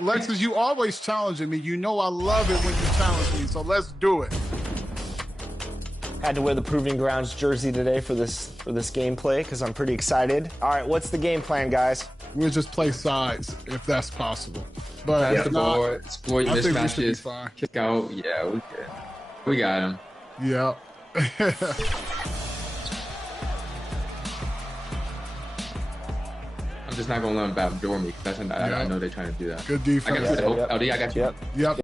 Lexus, you always challenging me. You know I love it when you challenge me, so let's do it. Had to wear the Proving Grounds jersey today for this gameplay because I'm pretty excited. All right, what's the game plan, guys? We'll just play sides if that's possible. But Pass the ball, exploit mismatches, kick out. Yeah, we good. We got him. Yeah. I'm just not gonna let them backdoor me because I know they're trying to do that. Good defense. I got you. LD, I got you. Yep.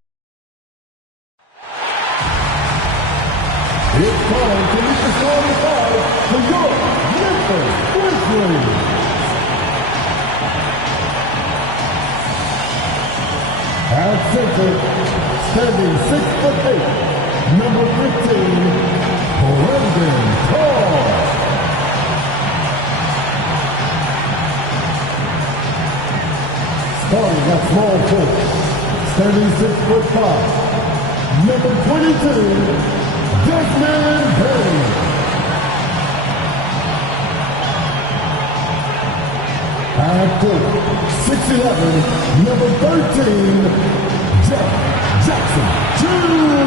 It's time to meet the starting five for your Memphis Grizzlies. At center, standing 6'8", number 15, Brandon Paul. Starting at small forward, standing 6'5", number 22, Desmond Bane. At 6'11", number 13, Jeff Jackson Jr.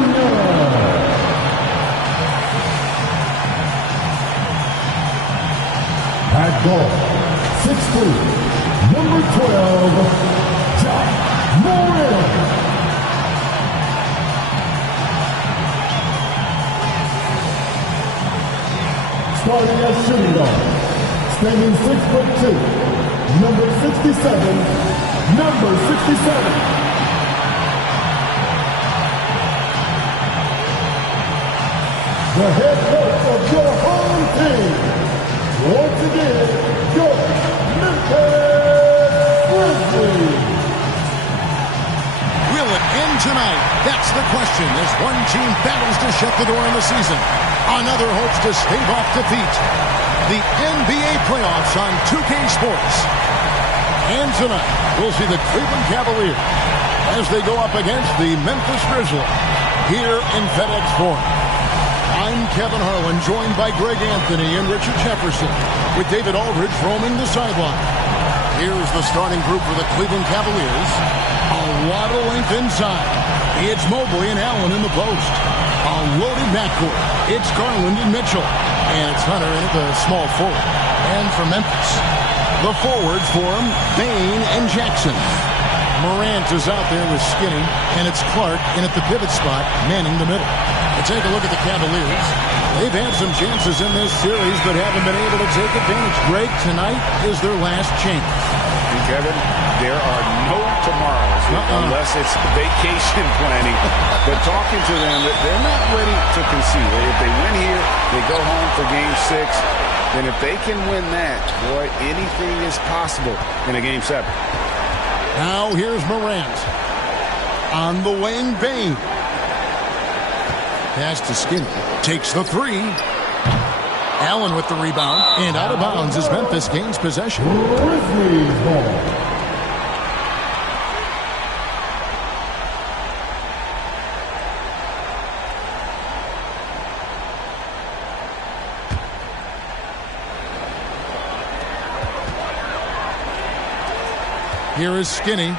At guard, 6'3", number 12, John Morant. Starting at shooting guard, standing 6'2", number 67, The head coach of your home team, once again, your Memphis Grizzlies. Will it end tonight? That's the question as one team battles to shut the door in the season. Another hopes to stave off defeat. The NBA playoffs on 2K Sports. And tonight, we'll see the Cleveland Cavaliers as they go up against the Memphis Grizzlies here in FedEx Forum. I'm Kevin Harlan, joined by Greg Anthony and Richard Jefferson, with David Aldridge roaming the sideline. Here's the starting group for the Cleveland Cavaliers. A lot of length inside. It's Mobley and Allen in the post. A loaded backcourt. It's Garland and Mitchell. And it's Hunter in at the small forward. And for Memphis, the forwards for him, Bane and Jackson. Morant is out there with Skinny, and it's Clark in at the pivot spot, manning the middle. And take a look at the Cavaliers. They've had some chances in this series, but haven't been able to take advantage. Greg, tonight is their last chance. And Kevin, there are no tomorrows unless it's vacation planning. But talking to them, they're not ready to concede. If they win here, they go home for Game 6. And if they can win that, boy, anything is possible in a Game 7. Now here's Morant on the wing. Bane. Pass to Skinny. Takes the three. Allen with the rebound. And out of bounds as Memphis gains possession. Grizzlies ball. Here is Skinny.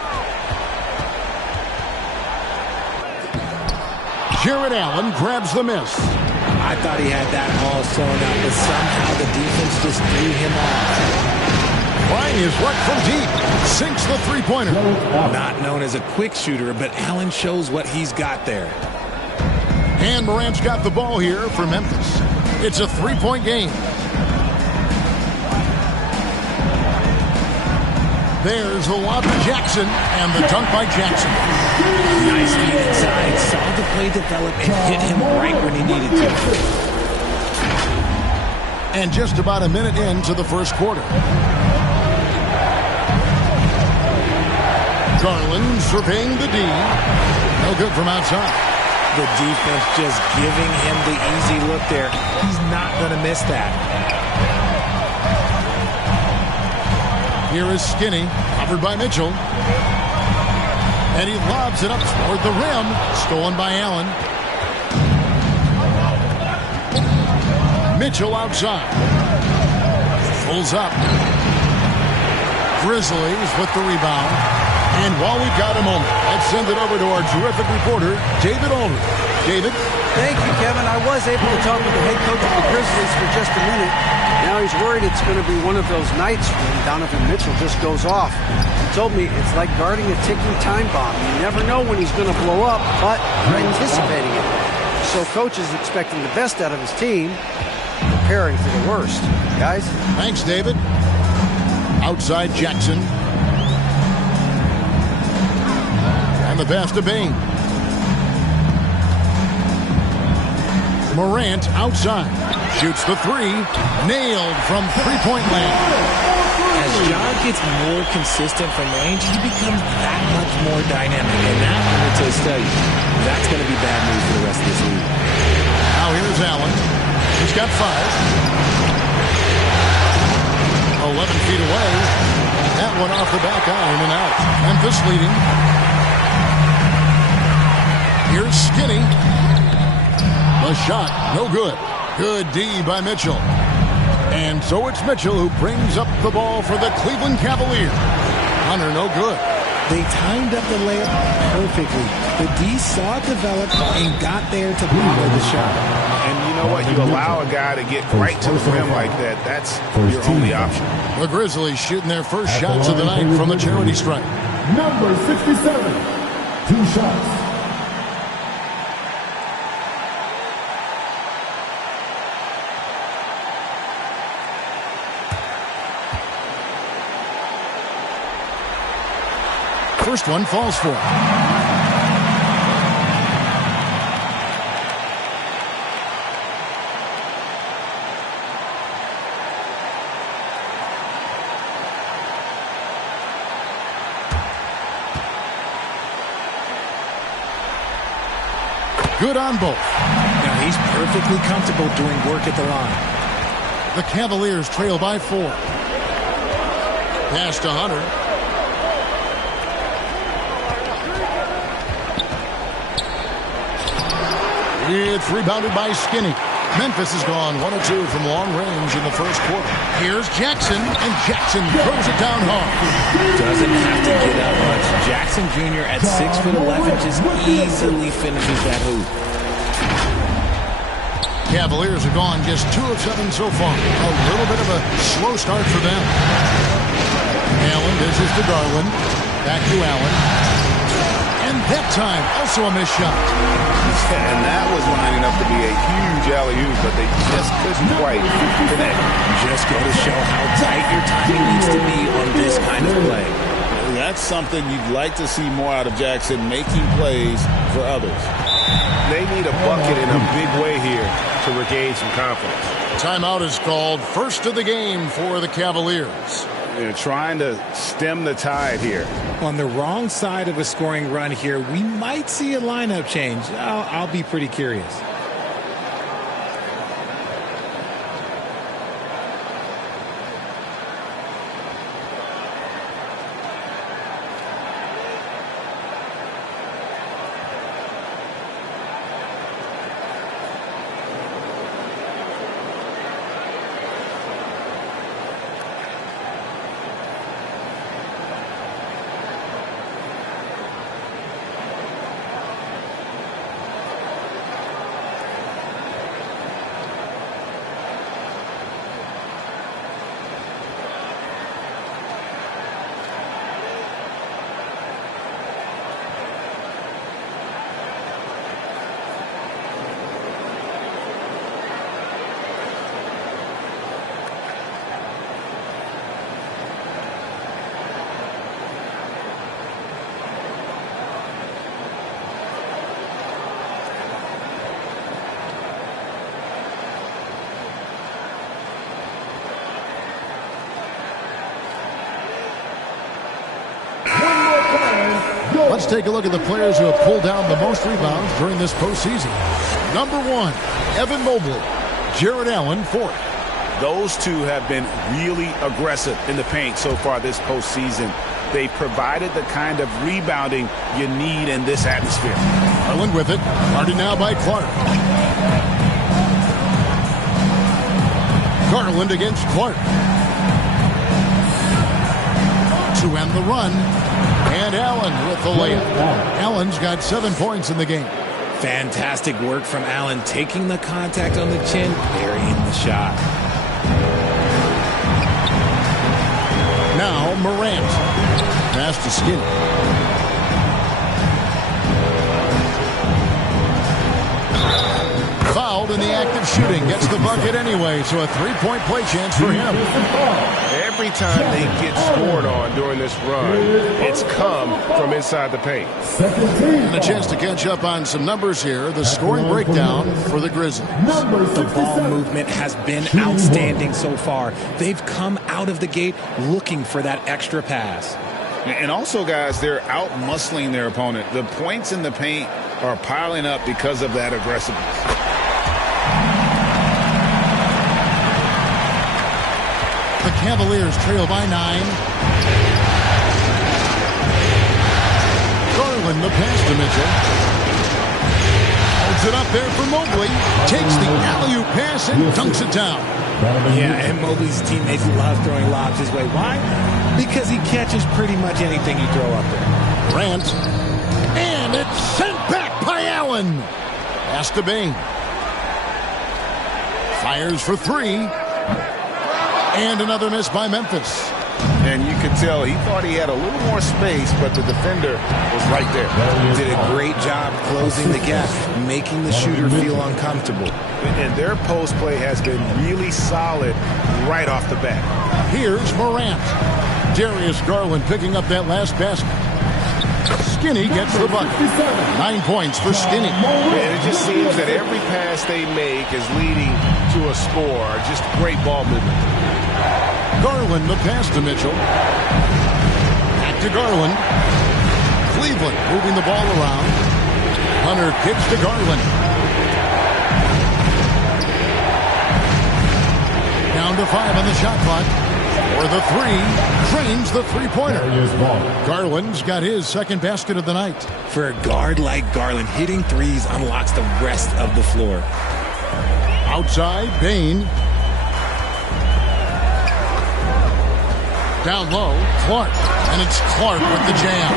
Jared Allen grabs the miss. I thought he had that all sewn up, but somehow the defense just threw him off. Fine his luck from deep. Sinks the three-pointer. Not known as a quick shooter, but Allen shows what he's got there. And Morant's got the ball here for Memphis. It's a three-point game. There's the lob to Jackson, and the dunk by Jackson. Nice feed inside, saw the play develop, and hit him right when he needed to. And just about a minute into the first quarter. Garland surveying the D. No good from outside. The defense just giving him the easy look there. He's not going to miss that. Here is Skinny, covered by Mitchell. And he lobs it up toward the rim, stolen by Allen. Mitchell outside. Pulls up. Grizzlies with the rebound. And while we've got a moment, let's send it over to our terrific reporter, David Aldridge. David? Thank you, Kevin. I was able to talk with the head coach of the Grizzlies for just a minute. Now he's worried it's going to be one of those nights when Donovan Mitchell just goes off. He told me it's like guarding a ticking time bomb. You never know when he's going to blow up, but you're anticipating it. So coach is expecting the best out of his team, preparing for the worst. Guys? Thanks, David. Outside Jackson. And the pass to Bane. Morant outside. Shoots the three. Nailed from three-point land. As John gets more consistent from range, he becomes that much more dynamic. And that, let me just tell you, that's going to be bad news for the rest of this league. Now here's Allen. He's got 5. 11 feet away. That one off the back iron and out. Memphis leading. Here's Skinny. The shot, no good. Good D by Mitchell. And so it's Mitchell who brings up the ball for the Cleveland Cavaliers. Hunter, no good. They timed up the layup perfectly. The D saw it develop and got there to power the shot. And you know what? You allow a guy to get right to the rim like that. That's your only option. The Grizzlies shooting their first shots of the night from the charity stripe. Number 67, 2 shots. First one falls for it. Good on both. Now he's perfectly comfortable doing work at the line. The Cavaliers trail by 4. Pass to Hunter. It's rebounded by Skinny. Memphis has gone 1 of 2 from long range in the first quarter. Here's Jackson, and Jackson throws it down hard. Doesn't have to get up much. Jackson Jr. at 6'11" just easily finishes that hoop. Cavaliers have gone just 2 of 7 so far. A little bit of a slow start for them. Allen dishes to Garland. Back to Allen. And that time, also a missed shot. And that was lining up to be a huge alley-oop, but they just couldn't quite connect. Just go to show how tight your timing needs to be on this kind of play. That's something you'd like to see more out of Jackson, making plays for others. They need a bucket in a big way here to regain some confidence. Timeout is called. First of the game for the Cavaliers. They're trying to stem the tide here. On the wrong side of a scoring run here, we might see a lineup change. I'll be pretty curious. Let's take a look at the players who have pulled down the most rebounds during this postseason. Number 1, Evan Mobley. Jared Allen, 4th. Those two have been really aggressive in the paint so far this postseason. They provided the kind of rebounding you need in this atmosphere. Garland with it. Guarded now by Clark. Garland against Clark. to end the run. And Allen with the layup. Allen's got 7 points in the game. Fantastic work from Allen, taking the contact on the chin, burying the shot. Now Morant. Pass to Skinny. Fouled in the act of shooting. Gets the bucket anyway, so a 3-point play chance for him. Every time they get scored on during this run, it's come from inside the paint. And a chance to catch up on some numbers here. The scoring breakdown for the Grizzlies. The ball movement has been outstanding so far. They've come out of the gate looking for that extra pass. And also, guys, they're out-muscling their opponent. The points in the paint are piling up because of that aggressiveness. The Cavaliers trail by 9. Garland, the pass to Mitchell. Holds it up there for Mobley. Takes the alley-oop pass and dunks it down. Yeah, and Mobley's teammates love throwing lobs his way. Why? Because he catches pretty much anything you throw up there. Grant. And it's sent back by Allen. Pass to Bane. Fires for 3. And another miss by Memphis. And you could tell he thought he had a little more space, but the defender was right there. Did a great job closing the gap, making the shooter feel uncomfortable. And their post play has been really solid right off the bat. Here's Morant. Darius Garland picking up that last basket. Skinny gets the bucket. 9 points for Skinny. And it just seems that every pass they make is leading to a score. Just great ball movement. Garland, the pass to Mitchell. Back to Garland. Cleveland moving the ball around. Hunter kicks to Garland. Down to 5 on the shot clock. For the 3, drains the three-pointer. Garland's got his second basket of the night. For a guard like Garland, hitting threes unlocks the rest of the floor. Outside, Bane. Down low, Clark. And it's Clark with the jam.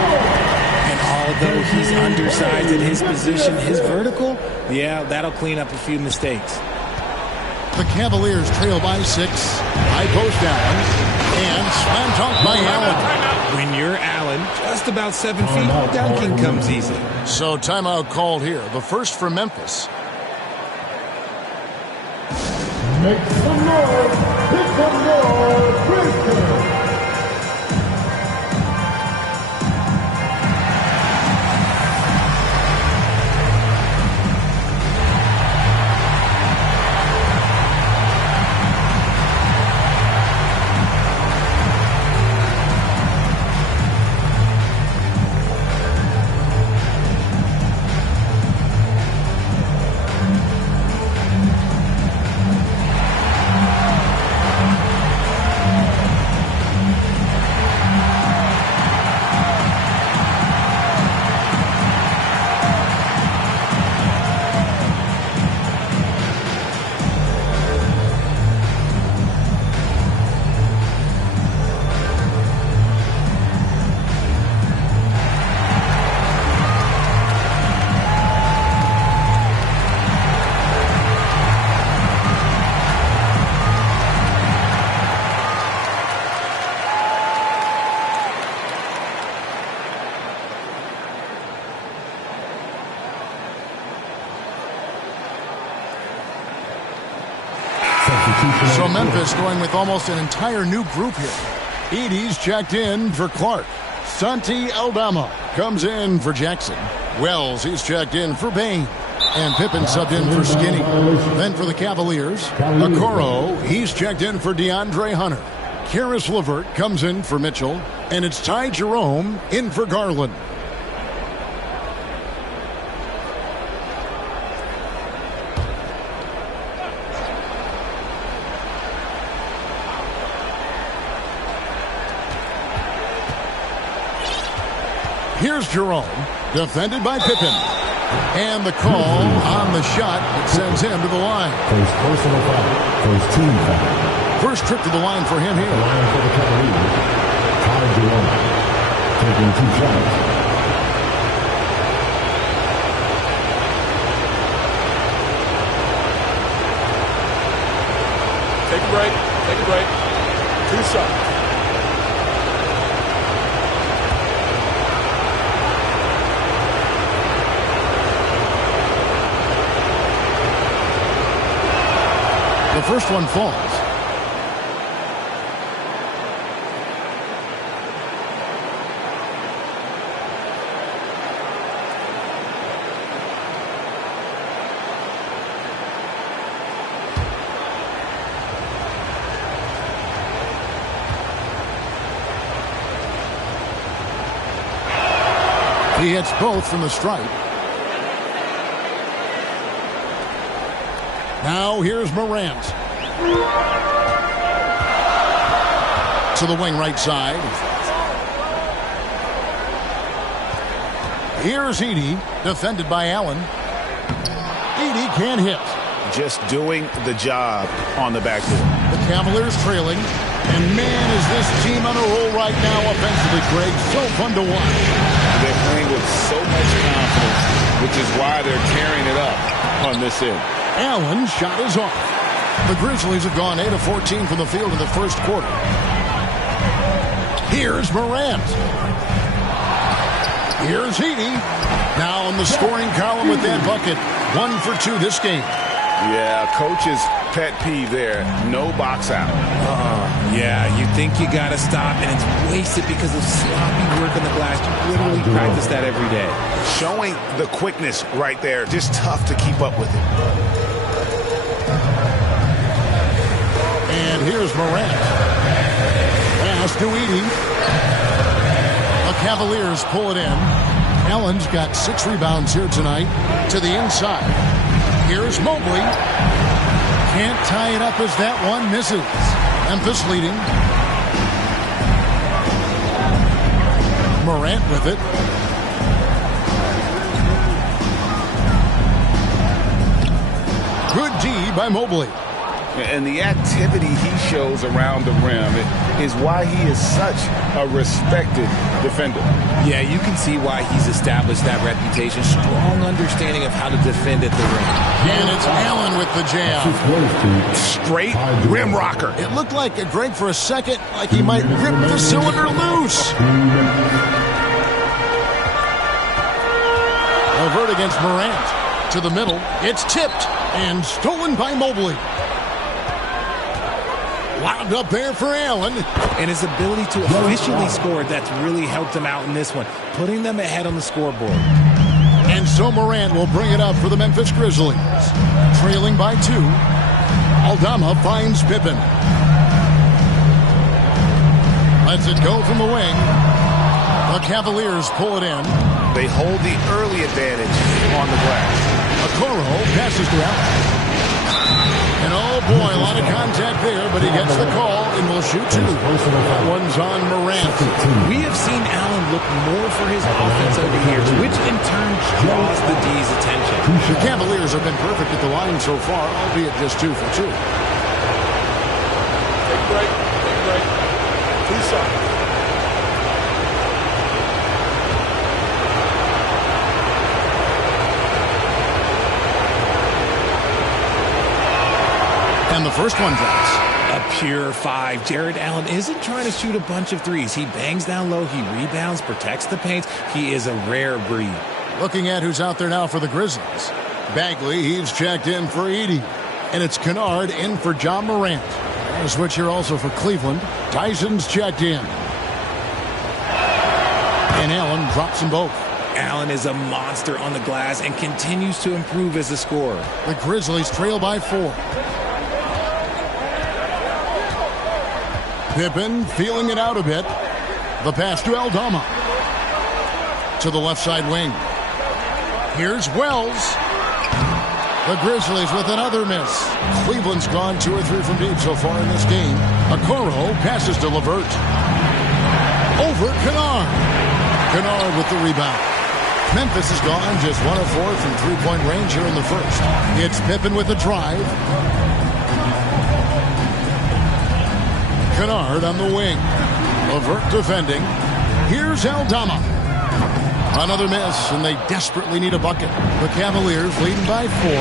And although he's undersized at his position, his vertical, yeah, that'll clean up a few mistakes. The Cavaliers trail by 6. High post Allen. And slam dunk by Allen. When you're Allen, just about 7 feet, dunking comes easy. So timeout called here. The first for Memphis. Make some noise. Make some noise. Grizzlies. So Memphis going with almost an entire new group here. Edey's checked in for Clark. Santi Aldama comes in for Jackson. Wells, he's checked in for Bane. And Pippen subbed in for Skinny. Then for the Cavaliers, Okoro, he's checked in for DeAndre Hunter. Karis LeVert comes in for Mitchell. And it's Ty Jerome in for Garland. Here's Jerome, defended by Pippen. And the call on the shot that sends him to the line. First personal foul. First team foul. First trip to the line for him here. The line for the Cavaliers. Ty taking 2 shots. Take a break. Take a break. 2 shots. The first one falls. He hits both from the stripe. Now here's Morant. To the wing right side. Here's Edey, defended by Allen. Edey can't hit. Just doing the job on the backboard. The Cavaliers trailing. And man, is this team on a roll right now offensively, Greg. So fun to watch. They're playing with so much confidence, which is why they're tearing it up on this end. Allen's shot is off. The Grizzlies have gone 8 of 14 from the field in the first quarter. Here's Morant. Here's Edey. Now in the scoring column with that bucket. 1 for 2 this game. Yeah, coach's pet peeve there. No box out. Yeah, you think you got to stop, and it's wasted because of sloppy work on the glass. You literally practice that every day. Showing the quickness right there. Just tough to keep up with it. And here's Morant. Pass to Edey. The Cavaliers pull it in. Allen's got 6 rebounds here tonight. To the inside. Here's Mobley. Can't tie it up as that one misses. Memphis leading. Morant with it. Good D by Mobley. And the activity he shows around the rim is why he is such a respected defender. Yeah, you can see why he's established that reputation. Strong understanding of how to defend at the rim. And it's Allen with the jam. Straight rim rocker. It looked like a Greg for a second, like he might rip the cylinder loose. Avert against Morant. To the middle. It's tipped and stolen by Mobley. Lobbed up there for Allen. And his ability to officially score, that's really helped him out in this one, putting them ahead on the scoreboard. And so Morant will bring it up for the Memphis Grizzlies. Trailing by 2. Aldama finds Pippen. Lets it go from the wing. The Cavaliers pull it in. They hold the early advantage on the glass. Okoro passes to Allen. And oh boy, a lot of contact there, but he gets the call and will shoot 2. That one's on Morant. We have seen Allen look more for his offense over the years, which in turn draws the D's attention. The Cavaliers have been perfect at the line so far, albeit just 2 for 2. Take a break. Take a break. 2 shots. And the first one drops. A pure 5. Jared Allen isn't trying to shoot a bunch of threes. He bangs down low. He rebounds, protects the paint. He is a rare breed. Looking at who's out there now for the Grizzlies. Bagley, he's checked in for Edey. And it's Kennard in for John Morant. A switch here also for Cleveland. Tyson's checked in. And Allen drops them both. Allen is a monster on the glass and continues to improve as a scorer. The Grizzlies trail by 4. Pippen feeling it out a bit. The pass to Aldama. To the left side wing. Here's Wells. The Grizzlies with another miss. Cleveland's gone 2 or 3 from deep so far in this game. Okoro passes to LeVert. Over Kennard. Kennard with the rebound. Memphis has gone just 1 of 4 from 3-point range here in the first. It's Pippen with the drive. Kennard on the wing. LeVert defending. Here's Aldama. Another miss, and they desperately need a bucket. The Cavaliers leading by 4.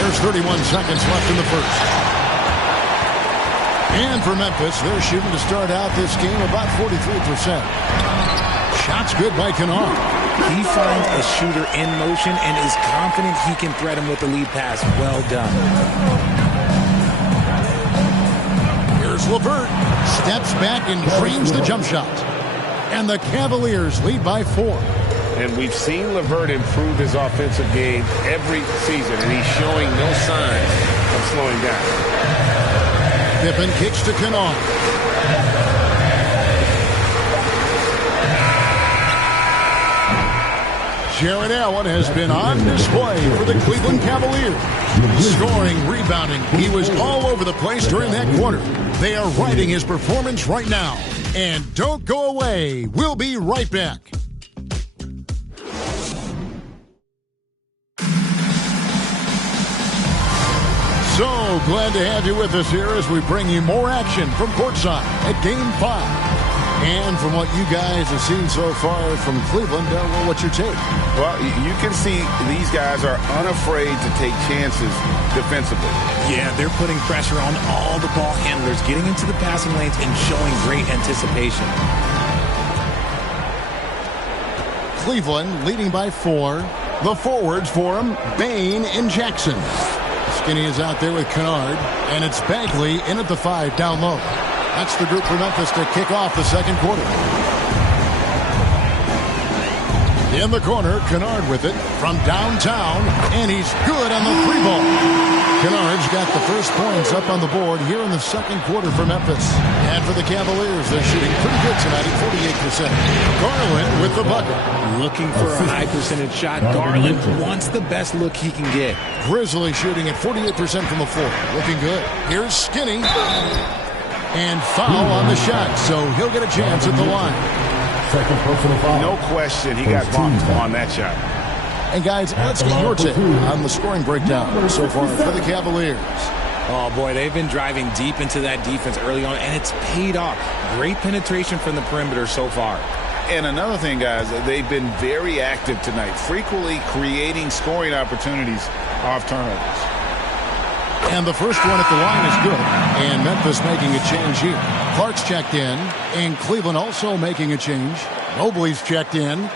There's 31 seconds left in the first. And for Memphis, they're shooting to start out this game about 43%. Shots good by Kennard. He finds a shooter in motion and is confident he can thread him with the lead pass. Well done. Here's LeVert. Steps back and drains the jump shot. And the Cavaliers lead by 4. And we've seen LeVert improve his offensive game every season, and he's showing no signs of slowing down. Pippen kicks to Kennard. Jarrett Allen has been on display for the Cleveland Cavaliers. Scoring, rebounding. He was all over the place during that quarter. They are riding his performance right now. And don't go away. We'll be right back. So glad to have you with us here as we bring you more action from courtside at Game 5. And from what you guys have seen so far from Cleveland, what's your take? Well, you can see these guys are unafraid to take chances defensively. Yeah, they're putting pressure on all the ball handlers, getting into the passing lanes and showing great anticipation. Cleveland leading by 4. The forwards for him, Bane and Jackson. Skinny is out there with Kennard, and it's Bagley in at the 5 down low. That's the group for Memphis to kick off the second quarter. In the corner, Kennard with it from downtown, and he's good on the 3-ball. Kennard's got the first points up on the board here in the second quarter for Memphis. And for the Cavaliers, they're shooting pretty good tonight at 48%. Garland with the bucket. Looking for a high percentage shot. Garland wants the best look he can get. Grizzly shooting at 48% from the floor. Looking good. Here's Skinny. And foul on the shot, so he'll get a chance at the line. Second personal foul. No question, he got bumped on that shot. And guys, let's get your take on the scoring breakdown so far for the Cavaliers. Oh boy, they've been driving deep into that defense early on, and it's paid off. Great penetration from the perimeter so far. And another thing, guys, they've been very active tonight, frequently creating scoring opportunities off turnovers. And the first one at the line is good. And Memphis making a change here. Clark's checked in. And Cleveland also making a change. Mobley's checked in.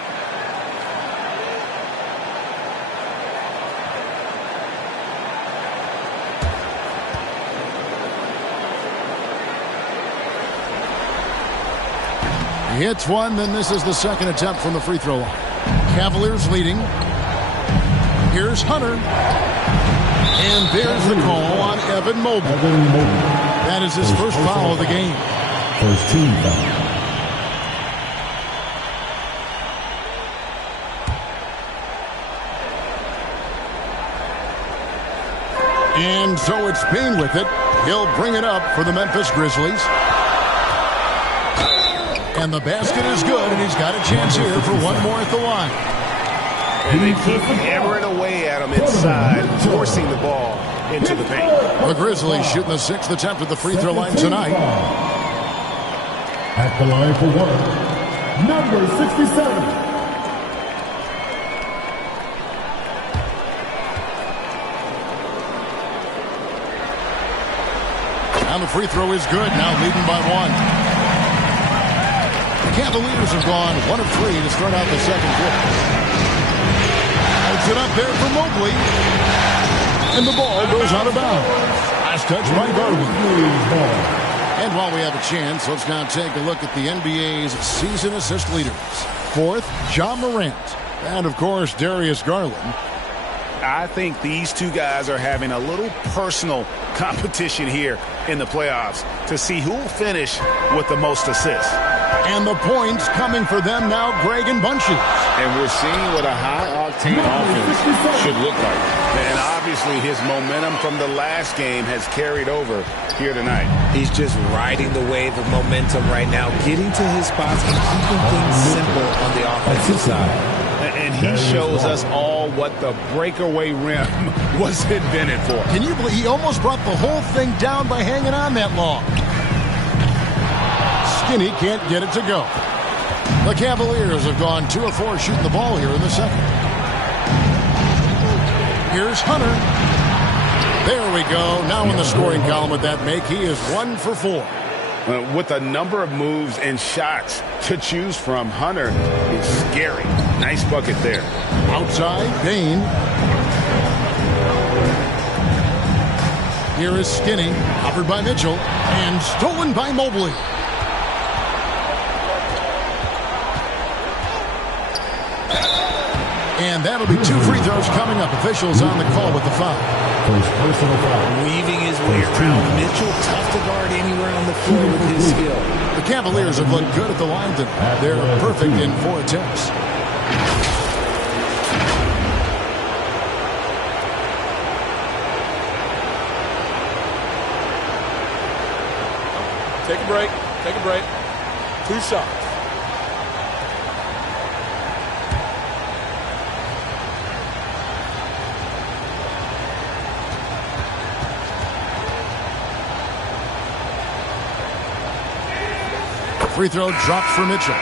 He hits one, then this is the second attempt from the free throw line. Cavaliers leading. Here's Hunter. And there's the call on Evan Mobley. That is his first foul of the game. First team foul. And so it's Payne with it. He'll bring it up for the Memphis Grizzlies. And the basket is good, and he's got a chance here for one more at the line. And they keep hammering away at him inside, forcing the ball into the paint. The Grizzlies shooting the 6th attempt at the free throw line tonight. At the line for one, number 67. And the free throw is good, now leading by 1. The Cavaliers have gone 1 of 3 to start out the second quarter. Puts it up there for Mobley. And the ball goes out of bounds. Last touch by Garland. And while we have a chance, let's now take a look at the NBA's season assist leaders. 4th, Ja Morant. And, of course, Darius Garland. I think these two guys are having a little personal competition here in the playoffs to see who will finish with the most assists. And the points coming for them now, Greg and Bunches. And we're seeing what a high-octane offense should look like. And obviously his momentum from the last game has carried over here tonight. He's just riding the wave of momentum right now, getting to his spots and keeping things simple on the offensive side. And he shows us all what the breakaway rim was invented for. Can you believe he almost brought the whole thing down by hanging on that long? Skinny can't get it to go. The Cavaliers have gone 2 of 4 shooting the ball here in the second. Here's Hunter. There we go. Now in the scoring column with that make, he is 1 for 4. With a number of moves and shots to choose from, Hunter is scary. Nice bucket there. Outside, Dane. Here is Skinny, covered by Mitchell, and stolen by Mobley. And that'll be 2 free throws coming up. Officials on the call with the foul. Personal foul. Weaving his way around Mitchell. Tough to guard anywhere on the floor with his skill. The Cavaliers have looked good at the line tonight. They're perfect in 4 attempts. Take a break. Take a break. 2 shots. Free throw dropped for Mitchell.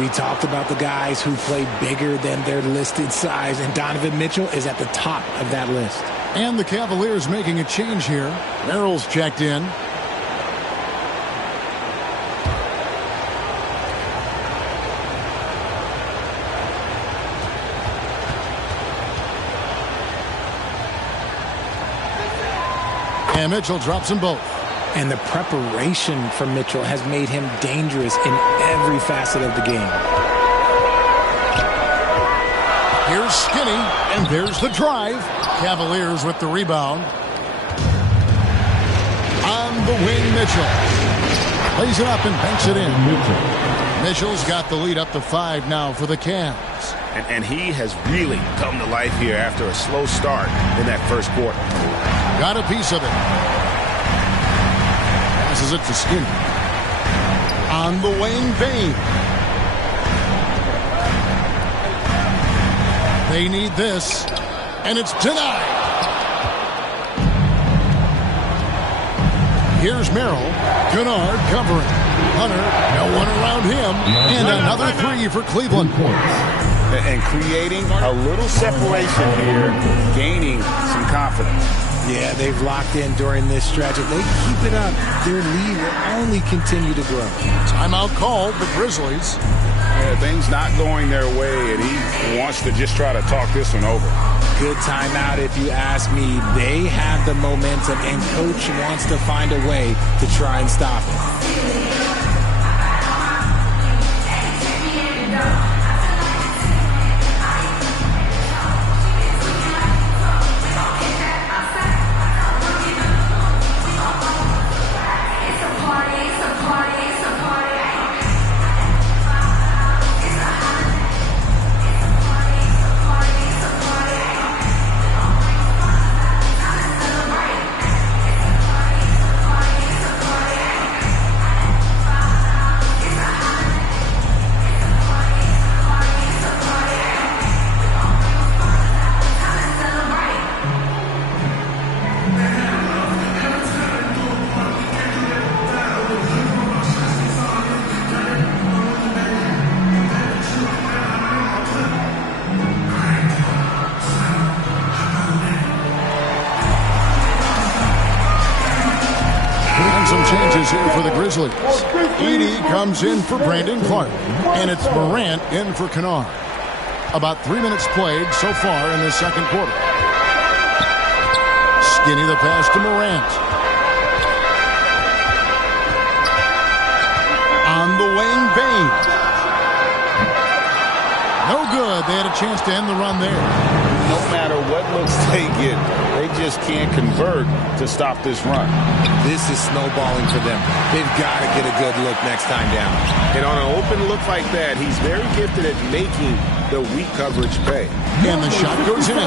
We talked about the guys who play bigger than their listed size, and Donovan Mitchell is at the top of that list. And the Cavaliers making a change here. Merrill's checked in. And Mitchell drops them both. And the preparation for Mitchell has made him dangerous in every facet of the game. Here's Skinny, and there's the drive. Cavaliers with the rebound. On the wing, Mitchell. Lays it up and banks it in. Mitchell's got the lead up to 5 now for the Cavs. And he has really come to life here after a slow start in that first quarter. Got a piece of it. Passes it to Skinny. On the wing, Bane. They need this, and it's denied. Here's Merrill. Kennard covering. Hunter, no one around him. And another 3 for Cleveland. And creating a little separation here, gaining some confidence. Yeah, they've locked in during this stretch. If they keep it up, their lead will only continue to grow. Timeout called, the Grizzlies. Yeah, things not going their way, and he wants to just try to talk this one over. Good timeout if you ask me. They have the momentum, and Coach wants to find a way to try and stop it. Here for the Grizzlies. Edey comes in for Brandon Clark, and it's Morant in for Kennard. About 3 minutes played so far in the second quarter. Skinny the pass to Morant. On the wing, Bane. No good. They had a chance to end the run there. No matter what looks they get, they just can't convert to stop this run. This is snowballing for them. They've got to get a good look next time down. And on an open look like that, he's very gifted at making the weak coverage pay. And the shot goes in.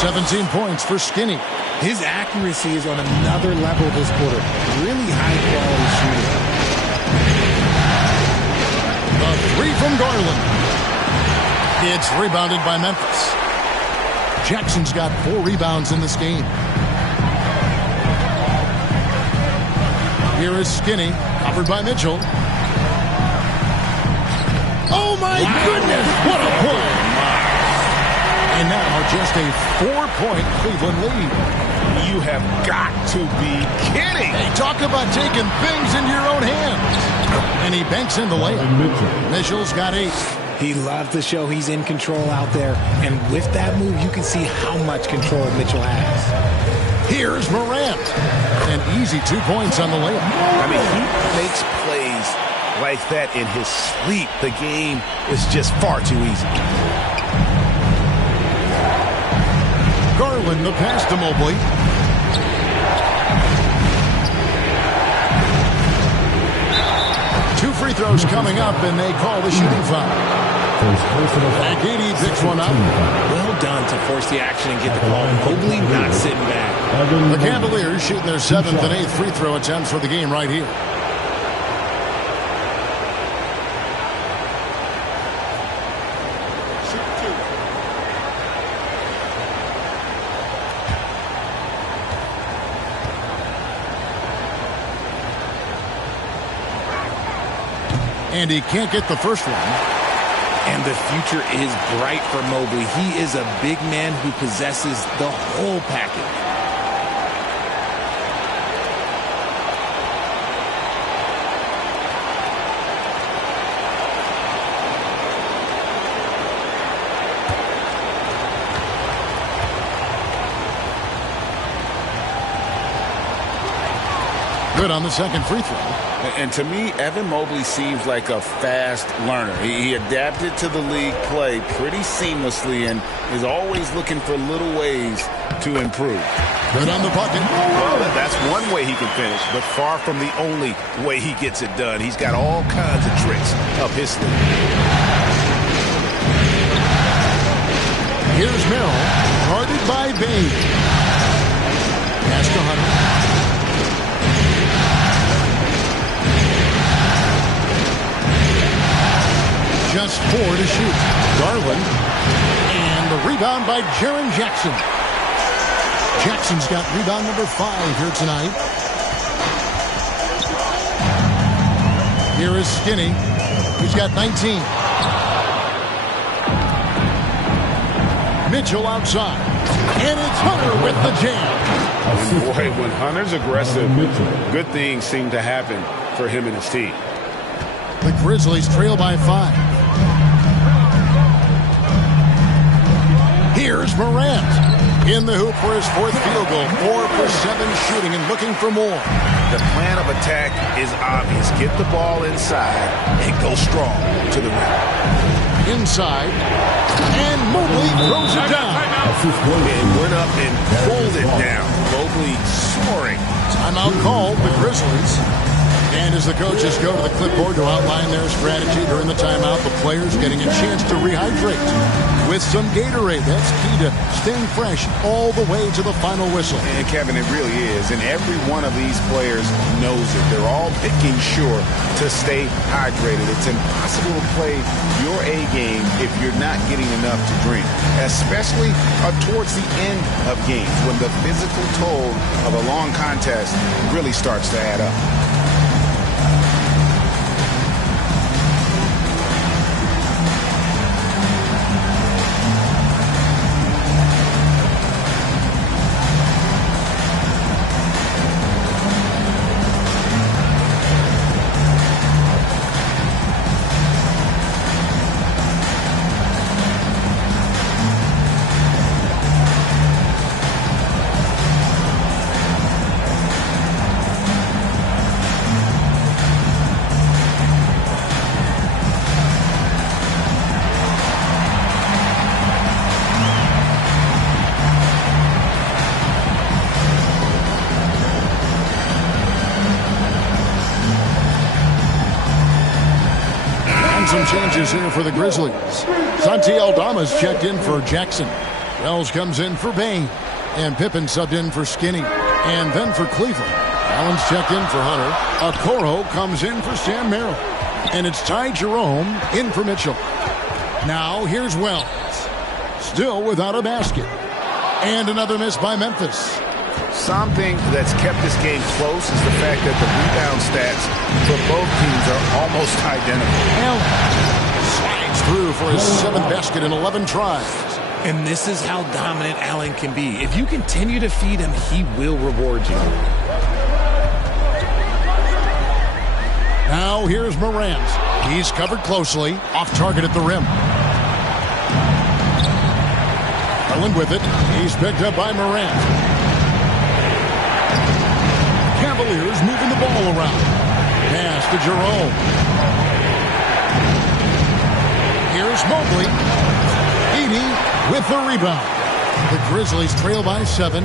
17 points for Skinny. His accuracy is on another level this quarter. Really high-quality shooting. The 3 from Garland. It's rebounded by Memphis. Jackson's got 4 rebounds in this game. Here is Skinny, covered by Mitchell. Oh, my goodness! What a pull! And now just a 4-point Cleveland lead. You have got to be kidding. Hey, talk about taking things into your own hands. And he banks in the layup. Mitchell's got 8. He loves to show he's in control out there. And with that move, you can see how much control Mitchell has. Here's Morant. An easy 2 points on the layup. I mean, he makes plays like that in his sleep. The game is just far too easy. Garland, the pass to Mobley. Two free throws coming up, and they call the shooting foul. Agidi picks one up. Well done to force the action and get the ball. Mobley not sitting back. The Cavaliers shooting their 7th and 8th free throw attempts for the game right here. And he can't get the first one. And the future is bright for Mobley. He is a big man who possesses the whole package. Good on the second free throw. And to me, Evan Mobley seems like a fast learner. He adapted to the league play pretty seamlessly and is always looking for little ways to improve. Good on the bucket. Well, that's one way he can finish, but far from the only way he gets it done. He's got all kinds of tricks up his sleeve. Here's Merrill, guarded by Bain. Pass to Hunter. Just 4 to shoot. Garland. And the rebound by Jaren Jackson. Jackson's got rebound number 5 here tonight. Here is Skinny. He's got 19. Mitchell outside. And it's Hunter with the jam. Boy, when Hunter's aggressive, good things seem to happen for him and his team. The Grizzlies trail by 5. Here's Morant. In the hoop for his 4th field goal. 4 for 7 shooting and looking for more. The plan of attack is obvious. Get the ball inside and go strong to the rim. Inside. And Mobley throws it down. And went up and pulled it down. Mobley soaring. Timeout called, the Grizzlies. And as the coaches go to the clipboard to outline their strategy during the timeout, the players getting a chance to rehydrate with some Gatorade. That's key to staying fresh all the way to the final whistle. And Kevin, it really is. And every one of these players knows it. They're all making sure to stay hydrated. It's impossible to play your A game if you're not getting enough to drink, especially towards the end of games when the physical toll of a long contest really starts to add up. Some changes here for the Grizzlies. Santi Aldama's checked in for Jackson. Wells comes in for Bain. And Pippen subbed in for Skinny. And then for Cleveland, Allen's checked in for Hunter. Okoro comes in for Sam Merrill. And it's Ty Jerome in for Mitchell. Now here's Wells. Still without a basket. And another miss by Memphis. Something that's kept this game close is the fact that the rebound stats for both teams are almost identical. Allen slides through for his 7th basket in 11 tries. And this is how dominant Allen can be. If you continue to feed him, he will reward you. Now here's Morant. He's covered closely. Off target at the rim. Garland with it. He's picked up by Morant. Cavaliers moving the ball around. Pass to Jerome. Here's Mobley. Edey with the rebound. The Grizzlies trail by 7.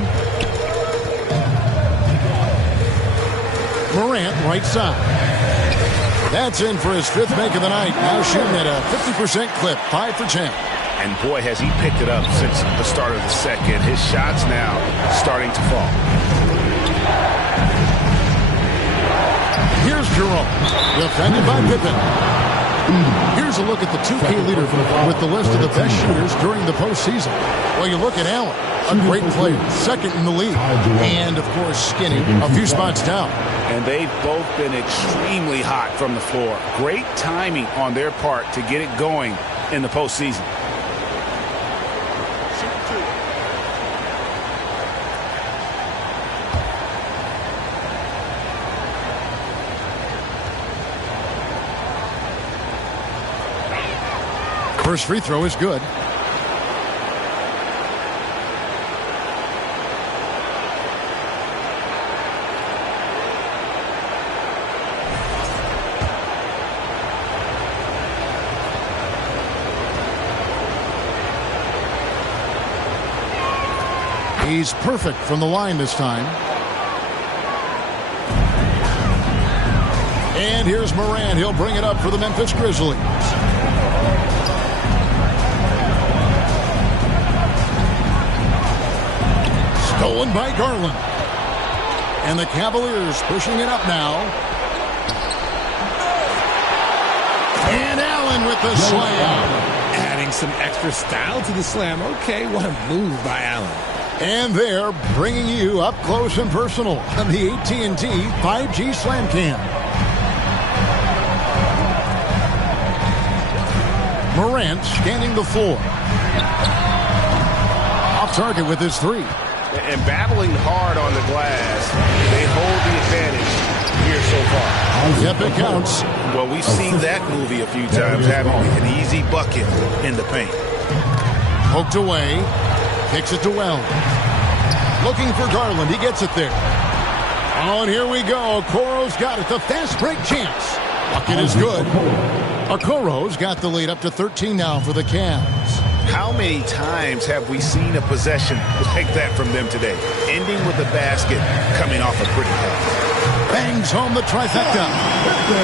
Morant right side. That's in for his 5th make of the night. Now shooting at a 50% clip. 5 for 10. And boy, has he picked it up since the start of the second. His shots now starting to fall. Here's Jerome, defended by Pippen. Here's a look at the 2K leader with the list of the best shooters during the postseason. Well, you look at Allen, a great player, 2nd in the league. And, of course, Skinny, a few spots down. And they've both been extremely hot from the floor. Great timing on their part to get it going in the postseason. First free throw is good. He's perfect from the line this time. And here's Morant. He'll bring it up for the Memphis Grizzlies. Stolen by Garland. And the Cavaliers pushing it up now. And Allen with the slam. Adding some extra style to the slam. Okay, what a move by Allen. And they're bringing you up close and personal on the AT&T 5G Slam Cam. Morant scanning the floor. Off target with his 3. And battling hard on the glass, they hold the advantage here so far. Yep, it counts. Well, we've seen that movie a few times, haven't we? An easy bucket in the paint. Poked away. Kicks it to Wells. Looking for Garland. He gets it there. Oh, and here we go. Okoro's got it. The fast break chance. Bucket is good. Okoro's got the lead up to 13 now for the Cavs. How many times have we seen a possession like that from them today? Ending with a basket coming off a pretty pass. Bangs home the trifecta.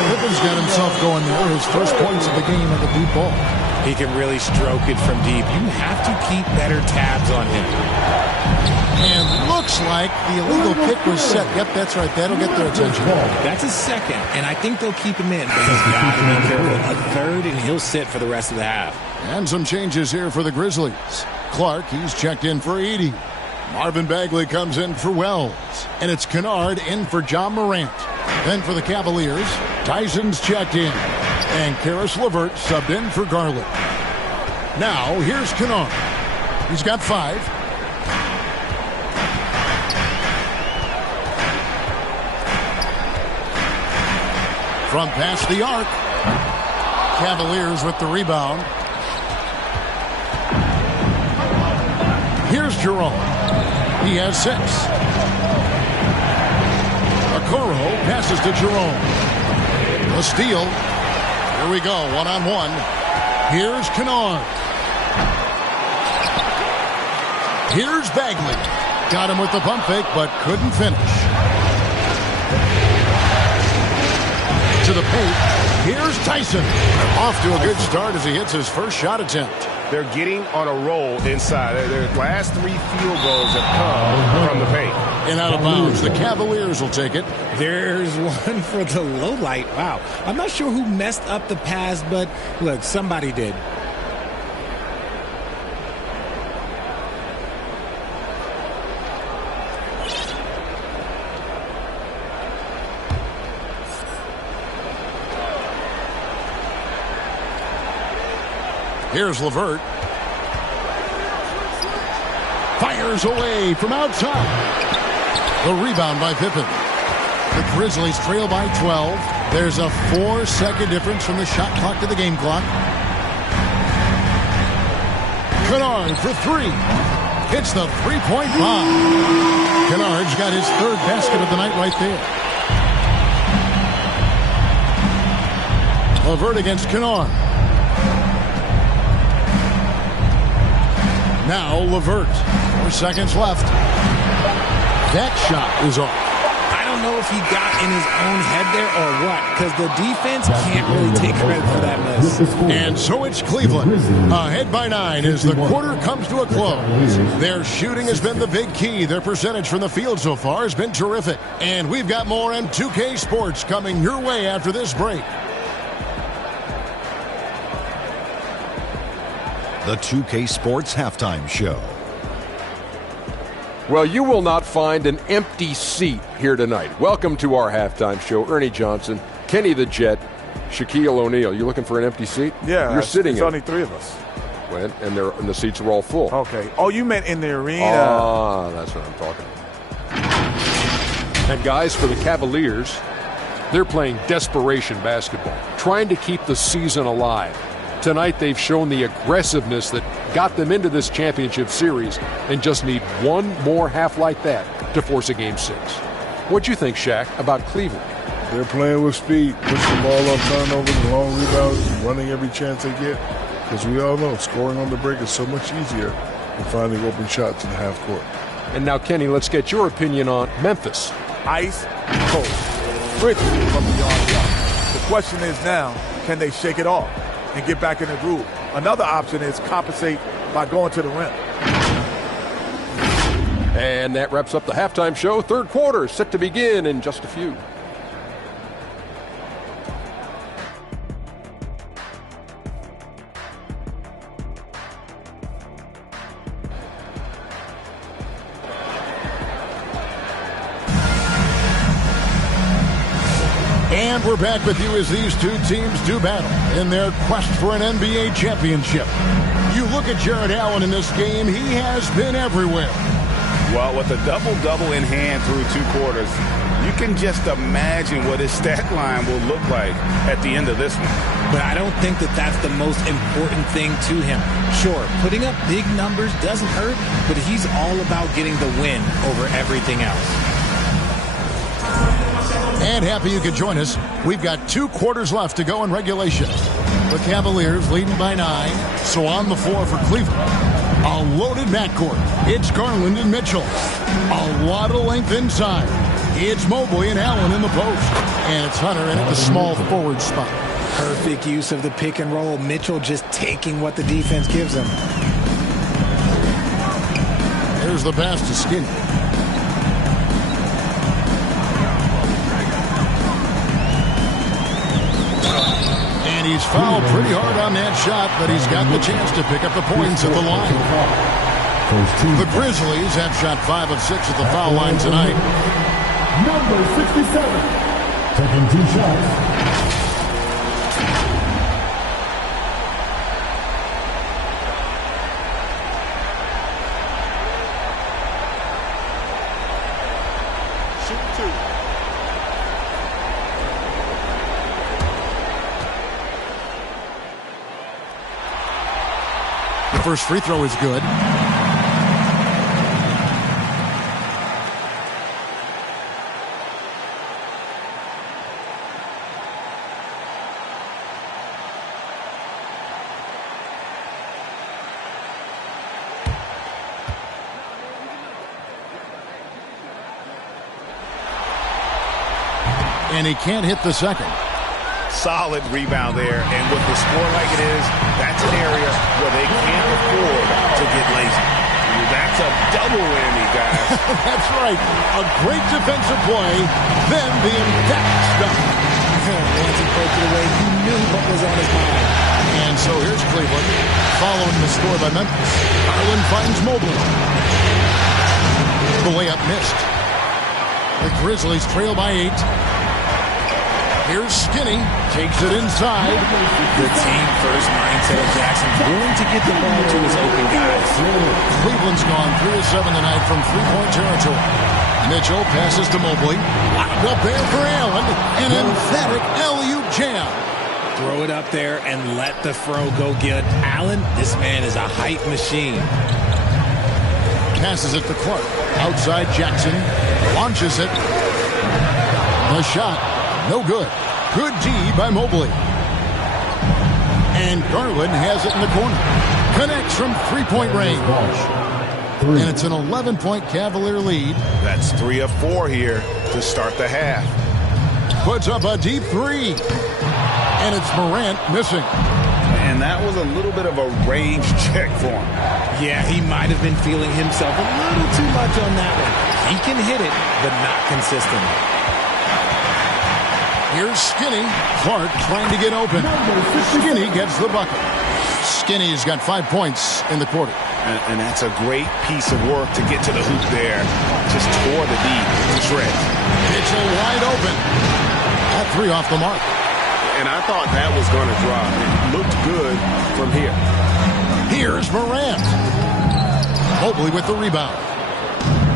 Pippen's got himself going there. His first points of the game on the deep ball. He can really stroke it from deep. You have to keep better tabs on him. And looks like the illegal kick was set. Yep, that's right. That'll get their attention. That's a second, and I think they'll keep him in. But he's got to be careful. A third, and he'll sit for the rest of the half. And some changes here for the Grizzlies. Clark, he's checked in for Edey. Marvin Bagley comes in for Wells. And it's Kennard in for John Morant. Then for the Cavaliers, Tyson's checked in. And Karis LeVert subbed in for Garland. Now, here's Kennard. He's got 5. From past the arc. Cavaliers with the rebound. Here's Jerome. He has 6. Okoro passes to Jerome. The steal. Here we go, one-on-one. Here's Kennard. Here's Bagley. Got him with the pump fake, but couldn't finish. To the paint. Here's Tyson. Off to a good start as he hits his first shot attempt. They're getting on a roll inside. Their last 3 field goals have come from the paint. And out of bounds. The Cavaliers will take it. There's one for the low light. Wow. I'm not sure who messed up the pass, but look, somebody did. Here's LeVert. Fires away from outside. The rebound by Pippen. The Grizzlies trail by 12. There's a 4-second difference from the shot clock to the game clock. Kennard for three. Hits the three-point bomb. Kennard's got his third basket of the night right there. LeVert against Kennard. Now LeVert. 4 seconds left. That shot is off. I don't know if he got in his own head there or what, because the defense can't really take credit for that miss. And so it's Cleveland. Ahead by 9 as the quarter comes to a close. Their shooting has been the big key. Their percentage from the field so far has been terrific. And we've got more on 2K Sports coming your way after this break. The 2K Sports Halftime Show. Well, you will not find an empty seat here tonight. Welcome to our halftime show. Ernie Johnson, Kenny the Jet, Shaquille O'Neal. You looking for an empty seat? Yeah. You're sitting There's only 3 of us. Well, and the seats are all full. Okay. Oh, you meant in the arena. Ah, that's what I'm talking about. And guys, for the Cavaliers, they're playing desperation basketball, trying to keep the season alive. Tonight, they've shown the aggressiveness that got them into this championship series and just need one more half like that to force a Game 6. What'd you think, Shaq, about Cleveland? They're playing with speed, pushing the ball up, turnovers, long rebounds, running every chance they get. Because we all know scoring on the break is so much easier than finding open shots in the half court. And now, Kenny, let's get your opinion on Memphis. Ice cold. Bridges from the yard. The question is now, can they shake it off and get back in the groove? Another option is compensate by going to the rim. And that wraps up the halftime show. Third quarter set to begin in just a few. And we're back with you as these two teams do battle in their quest for an NBA championship. You look at Jared Allen in this game, he has been everywhere. Well, with a double-double in hand through 2 quarters, you can just imagine what his stat line will look like at the end of this one. But I don't think that that's the most important thing to him. Sure, putting up big numbers doesn't hurt, but he's all about getting the win over everything else. And happy you could join us. We've got 2 quarters left to go in regulation. The Cavaliers leading by 9. So on the floor for Cleveland. A loaded backcourt. It's Garland and Mitchell. A lot of length inside. It's Mobley and Allen in the post. And it's Hunter in at the small forward spot. Perfect use of the pick and roll. Mitchell just taking what the defense gives him. There's the pass to Skinny. And he's fouled pretty hard on that shot, but he's got the chance to pick up the points at the line. The Grizzlies have shot 5 of 6 at the foul line tonight. Number 67, taking 2 shots. First free throw is good. And he can't hit the second. Solid rebound there, and with the score like it is, that's an area where they can't afford to get lazy. That's a double whammy, guys. That's right. A great defensive play, then the emphatic stuff. Once he broke it away, you knew what was on his mind. And so here's Cleveland, following the score by Memphis. Garland finds Mobley. The layup missed. The Grizzlies trail by 8. Here's Skinny. Takes it inside. The team first mindset of Jackson, willing to get the ball to his open guys. Cleveland's gone 3 of 7 tonight from three-point territory. Mitchell passes to Mobley. Locked up there for Allen. An emphatic alley-oop jam. Throw it up there and let the throw go get Allen. This man is a height machine. Passes it to Clark. Outside Jackson. Launches it. The shot. No good. Good D by Mobley. And Garland has it in the corner. Connects from three-point range. And it's an 11-point Cavalier lead. That's 3 of 4 here to start the half. Puts up a deep three. And it's Morant missing. And that was a little bit of a range check for him. Yeah, he might have been feeling himself a little too much on that one. He can hit it, but not consistently. Here's Skinny. Clark trying to get open. Skinny gets the bucket. Skinny's got 5 points in the quarter. And that's a great piece of work to get to the hoop there. Just tore the D to shreds. Mitchell wide open. That 3 off the mark. And I thought that was going to drop. It looked good from here. Here's Morant. Mobley with the rebound.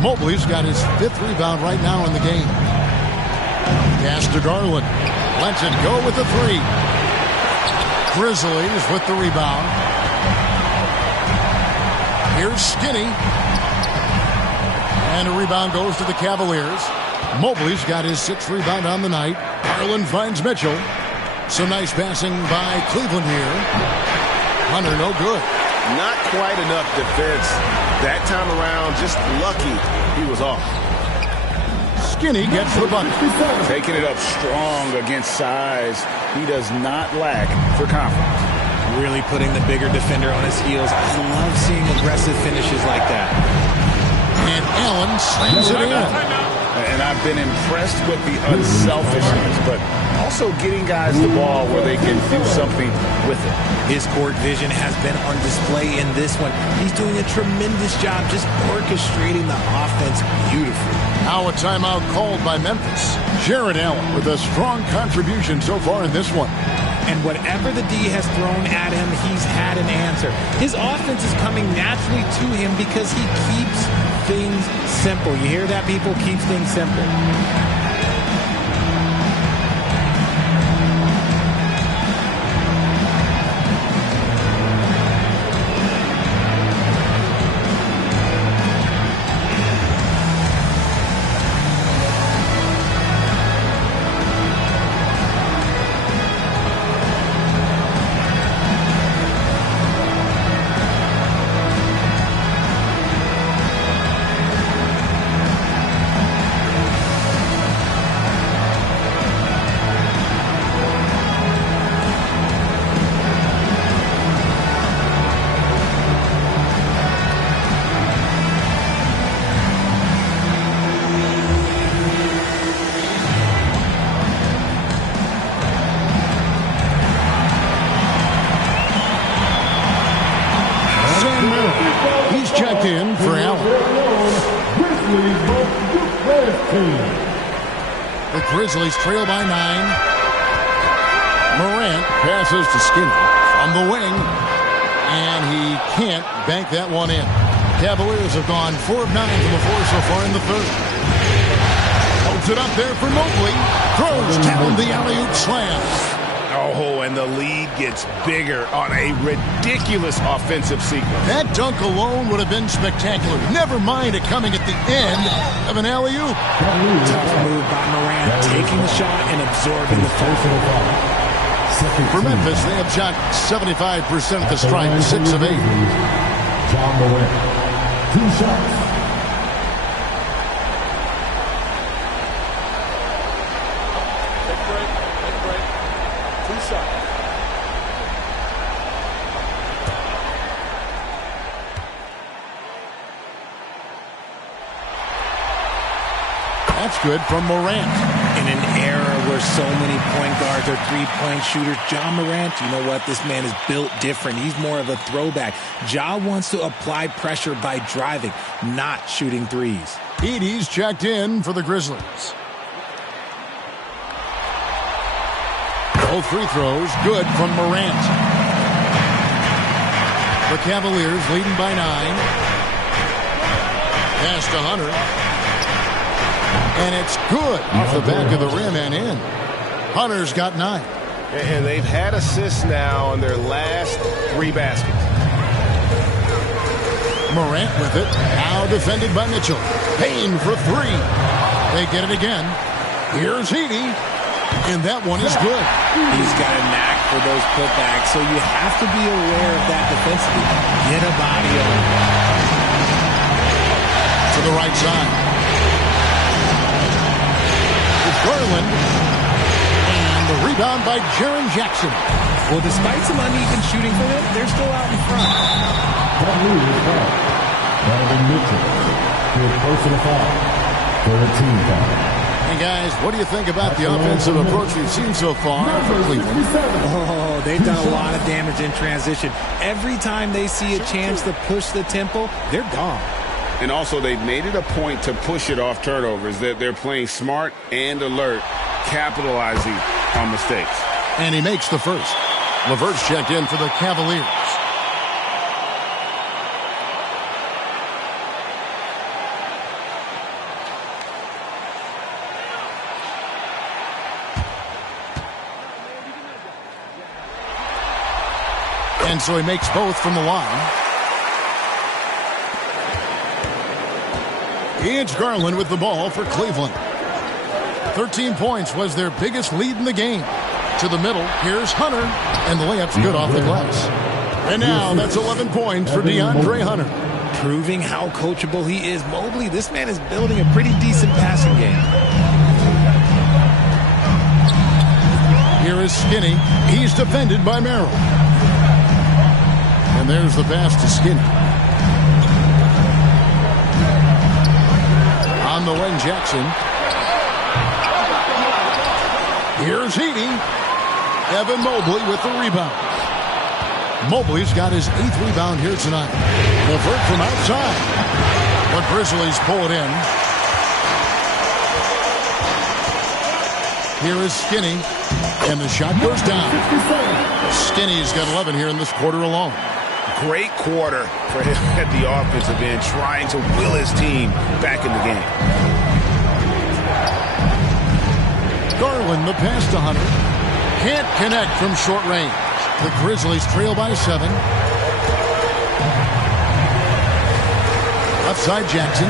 Mobley's got his 5th rebound right now in the game. Pass to Garland. Lets it go with the 3. Grizzlies with the rebound. Here's Skinny. And a rebound goes to the Cavaliers. Mobley's got his 6th rebound on the night. Garland finds Mitchell. Some nice passing by Cleveland here. Hunter, no good. Not quite enough defense. That time around, just lucky he was off. Skinny gets the bucket. Taking it up strong against size. He does not lack for confidence. Really putting the bigger defender on his heels. I love seeing aggressive finishes like that. And Allen slams it in. And I've been impressed with the unselfishness, but also getting guys the ball where they can do something with it. His court vision has been on display in this one. He's doing a tremendous job just orchestrating the offense beautifully. Now a timeout called by Memphis. Jared Allen with a strong contribution so far in this one. And whatever the D has thrown at him, he's had an answer. His offense is coming naturally to him because he keeps things simple. You hear that, people? Keeps things simple. He's checked in for Allen. The Grizzlies trail by 9. Morant passes to Skinny from the wing, and he can't bank that one in. Cavaliers have gone 4 of 9 from the floor so far in the third. Holds it up there for Mobley. Throws down the alley-oop slam. Oh, and the lead gets bigger on a ridiculous offensive sequence. That dunk alone would have been spectacular. Never mind it coming at the end of an alley-oop. Tough move by Morant, taking the shot and absorbing the foul. For Memphis, they have shot 75% at the stripe, 6 of 8. John Morant, 2 shots. That's good from Morant. In an era where so many point guards are three-point shooters, Ja Morant, you know what? This man is built different. He's more of a throwback. Ja wants to apply pressure by driving, not shooting threes. Edey's checked in for the Grizzlies. Both free throws good from Morant. The Cavaliers leading by 9. Pass to Hunter. And it's good off the back of the rim and in. Hunter's got 9. And they've had assists now on their last 3 baskets. Morant with it. Now defended by Mitchell. Payne for 3. They get it again. Here's Heaney. And that one is good. He's got a knack for those putbacks, so you have to be aware of that defensively. Get a body on him. To the right side. It's Garland. And the rebound by Jaren Jackson. Well, despite some uneven shooting for them, they're still out in front. That move is foul. Donovan Mitchell to a personal foul for a team foul. And guys, what do you think about the offensive approach we've seen so far for Cleveland? Oh, they've done a lot of damage in transition. Every time they see a chance to push the tempo, they're gone. And also, they've made it a point to push it off turnovers. That they're playing smart and alert, capitalizing on mistakes. And he makes the first. LeVert's checked in for the Cavaliers. And so he makes both from the line. It's Garland with the ball for Cleveland. 13 points was their biggest lead in the game. To the middle, here's Hunter, and the layup's good off the glass. And now that's 11 points for DeAndre Hunter. Proving how coachable he is. Mobley, this man is building a pretty decent passing game. Here is Skinny. He's defended by Merrill. And there's the pass to Skinny. On the wing, Jackson. Here's Heaney. Evan Mobley with the rebound. Mobley's got his 8th rebound here tonight. LeVert from outside. But Grizzlies pull it in. Here is Skinny. And the shot goes down. Skinny's got 11 here in this quarter alone. Great quarter for him at the offensive end, trying to will his team back in the game. Garland, the pass to Hunter. Can't connect from short range. The Grizzlies trail by 7. Left side, Jackson.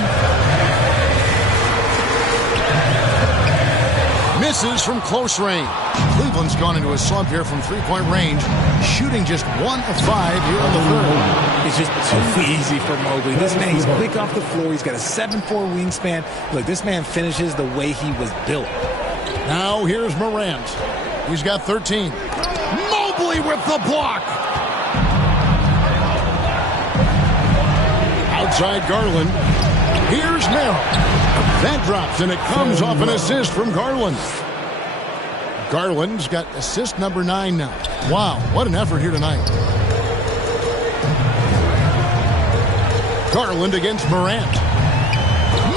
Misses from close range. Cleveland's gone into a slump here from three-point range, shooting just 1 of 5 here in the third. It's just too easy for Mobley. This man, he's quick off the floor. He's got a 7'4 wingspan. Look, this man finishes the way he was built. Now here's Morant. He's got 13. Mobley with the block. Outside Garland. Here's Merrill. That drops, and it comes off an assist from Garland. Garland's got assist number 9 now. Wow, what an effort here tonight. Garland against Morant.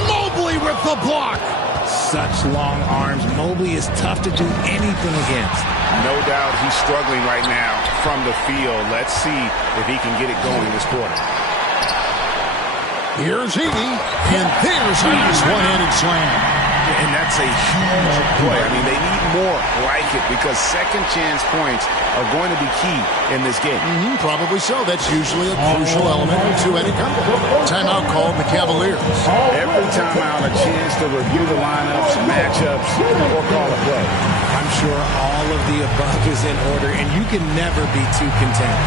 Mobley with the block. Such long arms. Mobley is tough to do anything against. No doubt he's struggling right now from the field. Let's see if he can get it going this quarter. Here's Heaney, and there's a nice one-handed slam. And that's a huge play. I mean, they need more like it because second chance points are going to be key in this game. Probably so. That's usually a crucial element to any comeback. Timeout called the Cavaliers. Every timeout, a chance to review the lineups, matchups, or call a play. I'm sure all of the above is in order, and you can never be too content.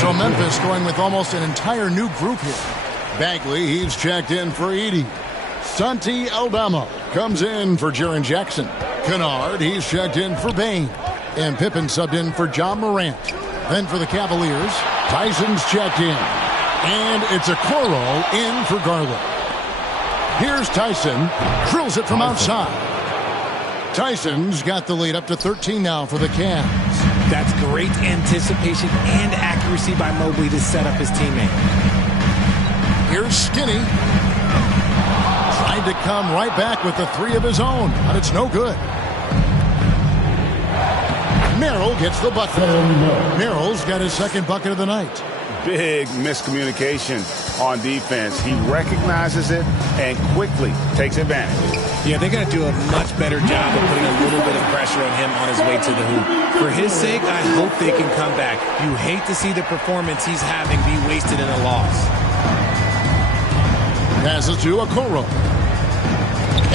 So Memphis going with almost an entire new group here. Bagley, he's checked in for Edey. Santi Aldama comes in for Jaren Jackson. Kennard, he's checked in for Bane. And Pippen subbed in for John Morant. Then for the Cavaliers, Tyson's checked in. And it's Okoro in for Garland. Here's Tyson. Drills it from outside. Tyson's got the lead up to 13 now for the Cavs. That's great anticipation and accuracy by Mobley to set up his teammate. Here's Skinny. Tried to come right back with the three of his own, but it's no good. Merrill gets the bucket. Merrill's got his second bucket of the night. Big miscommunication on defense. He recognizes it and quickly takes advantage. Yeah, they're going to do a much better job of putting a little bit of pressure on him on his way to the hoop. For his sake, I hope they can come back. You hate to see the performance he's having be wasted in a loss. Passes to Okoro.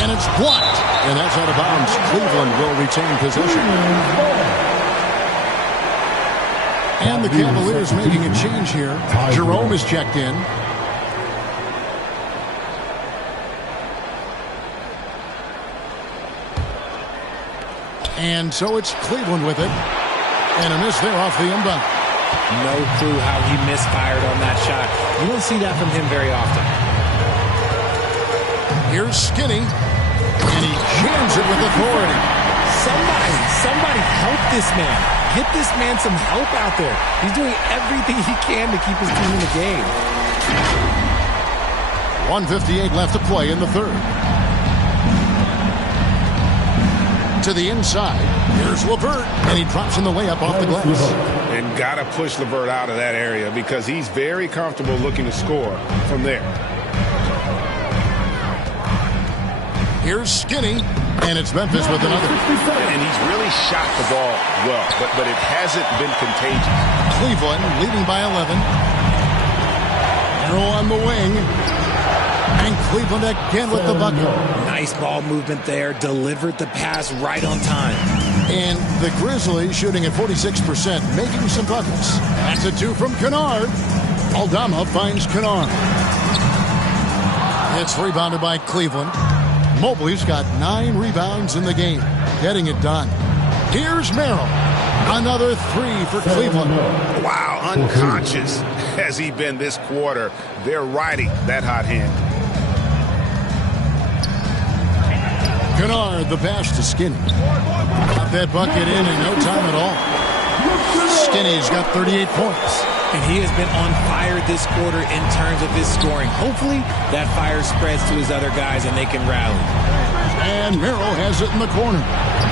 And it's blocked. And that's out of bounds. Cleveland will retain possession. And the Cavaliers making a change here. Jerome is checked in. And so it's Cleveland with it. And a miss there off the inbound. No clue how he misfired on that shot. You don't see that from him very often. Here's Skinny. And he jams it with authority. Somebody help this man. Get this man some help out there. He's doing everything he can to keep his team in the game. 1:58 left to play in the third. To the inside. Here's LeVert. And he drops in the layup off the glass. And got to push LeVert out of that area because he's very comfortable looking to score from there. Here's Skinny. And it's Memphis with another. And he's really shot the ball well, but it hasn't been contagious. Cleveland leading by 11. Arrow on the wing. And Cleveland again with the bucket. Nice ball movement there. Delivered the pass right on time. And the Grizzlies shooting at 46%, making some buckets. That's a two from Kennard. Aldama finds Kennard. It's rebounded by Cleveland. Mobley's got 9 rebounds in the game, getting it done. Here's Merrill. Another three for Cleveland. Wow, unconscious has he been this quarter. They're riding that hot hand. Kennard, the pass to Skinny. Got that bucket in no time at all. Skinny's got 38 points. And he has been on fire this quarter in terms of his scoring. Hopefully, that fire spreads to his other guys and they can rally. And Merrill has it in the corner.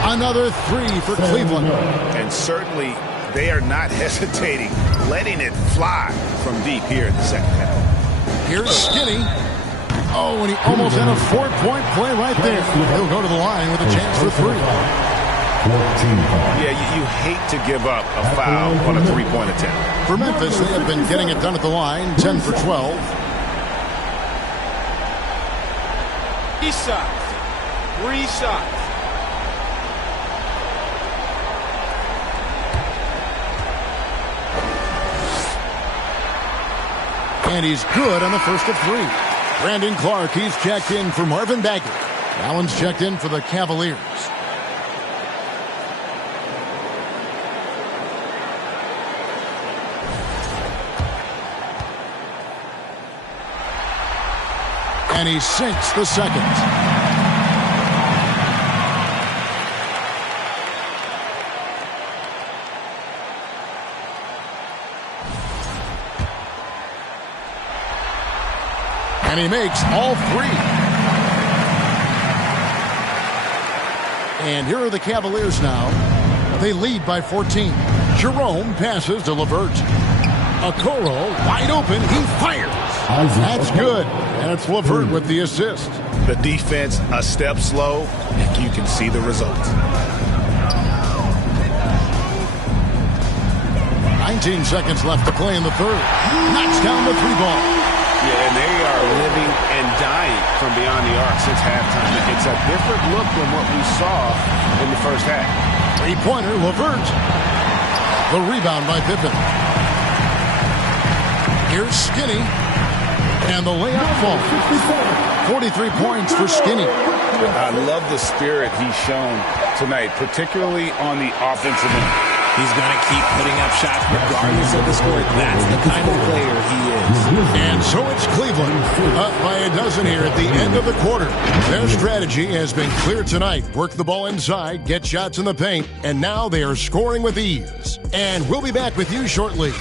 Another three for Cleveland. And certainly, they are not hesitating, letting it fly from deep here in the second half. Here's Skinny. Oh, and he almost had a 4-point play right there. He'll go to the line with a chance for three. Yeah, you hate to give up a foul on a three-point attempt. For Memphis, they have been getting it done at the line, 10 for 12. Three shots. And he's good on the first of three. Brandon Clark, he's checked in for Marvin Bagley. Allen's checked in for the Cavaliers. And he sinks the second. And he makes all three. And here are the Cavaliers now. They lead by 14. Jerome passes to LeVert. Okoro wide open. He fires. That's good. And it's LeVert with the assist. The defense a step slow, and you can see the results. 19 seconds left to play in the third. Knocks down the three ball. Yeah, and they are living and dying from beyond the arc since halftime. It's a different look than what we saw in the first half. Three-pointer, LeVert. The rebound by Pippen. Here's Skinny. And the layup falls. 43 points for Skinny. I love the spirit he's shown tonight, particularly on the offensive end. He's going to keep putting up shots regardless of the score. That's the kind of player he is. And so it's Cleveland up by a dozen here at the end of the quarter. Their strategy has been clear tonight. Work the ball inside, get shots in the paint, and now they are scoring with ease. And we'll be back with you shortly.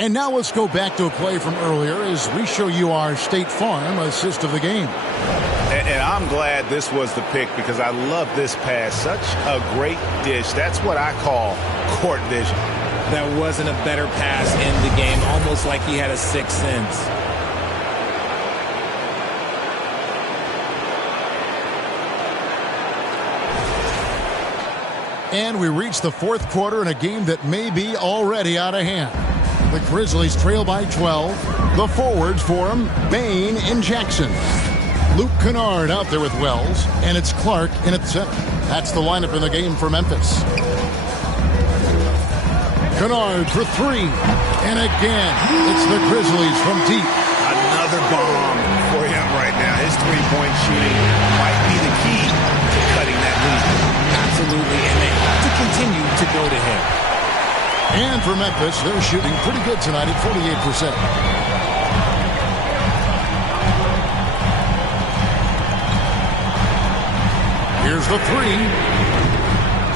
And now let's go back to a play from earlier as we show you our State Farm assist of the game. And I'm glad this was the pick because I love this pass. Such a great dish. That's what I call court vision. There wasn't a better pass in the game, almost like he had a sixth sense. And we reach the fourth quarter in a game that may be already out of hand. The Grizzlies trail by 12. The forwards for them, Bain and Jackson. Luke Kennard out there with Wells, and it's Clark in at center. That's the lineup in the game for Memphis. Kennard for three. And again, it's the Grizzlies from deep. Another bomb for him right now. His three-point shooting might be the key to cutting that lead. Absolutely, and they have to continue to go to him. And for Memphis, they're shooting pretty good tonight at 48%. Here's the three.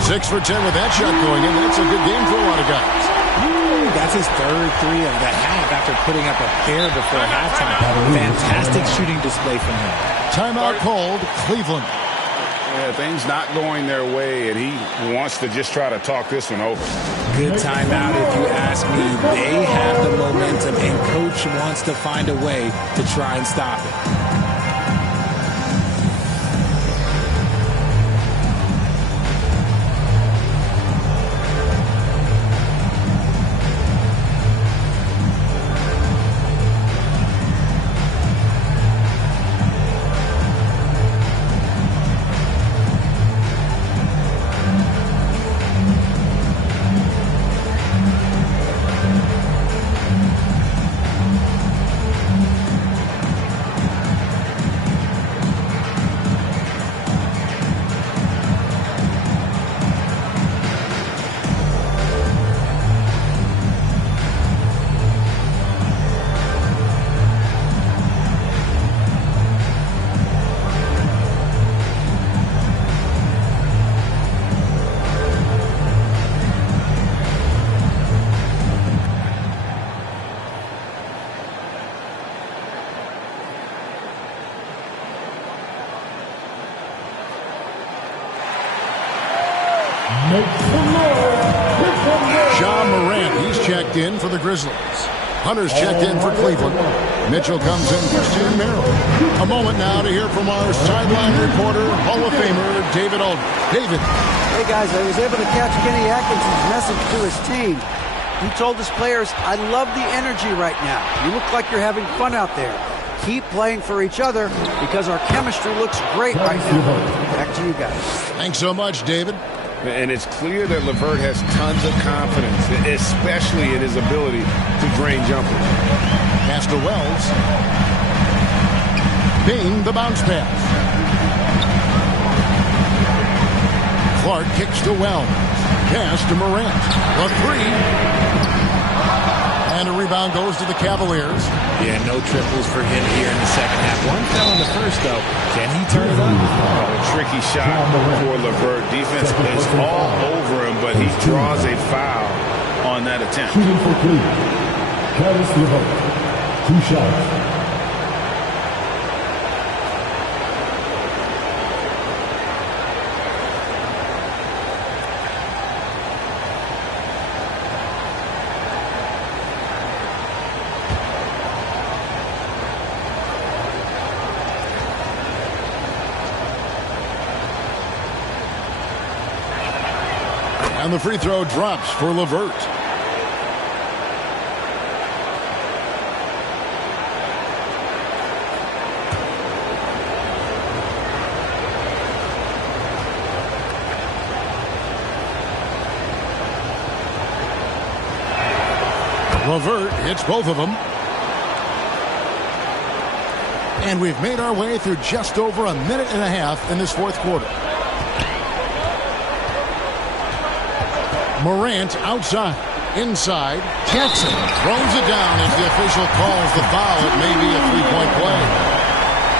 6 for 10 with that shot going in. That's a good game for a lot of guys. That's his third three of the half after putting up a pair before halftime. Fantastic shooting display from him. Timeout called, Cleveland. Yeah, things not going their way, and he wants to just try to talk this one over. Good timeout if you ask me. They have the momentum, and Coach wants to find a way to try and stop it. Ja Morant, he's checked in for the Grizzlies. Hunter's checked in for Cleveland. Mitchell comes in for Sam Merrill. A moment now to hear from our sideline reporter, Hall of Famer David Aldridge. David. Hey guys, I was able to catch Kenny Atkinson's message to his team. He told his players, I love the energy right now. You look like you're having fun out there. Keep playing for each other because our chemistry looks great right now. Back to you guys. Thanks so much, David. And it's clear that LeVert has tons of confidence, especially in his ability to drain jumpers. Pass to Wells. Bain, the bounce pass. Clark kicks to Wells. Pass to Morant. The three. And a rebound goes to the Cavaliers. Yeah, no triples for him here in the second half. One fell in the first, though. Can he turn it on? A tricky shot for LeVert. Defense is all over him, but he draws a foul on that attempt. Shooting for Cleveland, Caris LeVert. 2 shots. And the free throw drops for LeVert. LeVert hits both of them. And we've made our way through just over a minute and a half in this fourth quarter. Morant outside. Inside. Jackson throws it down as the official calls the foul. It may be a three-point play.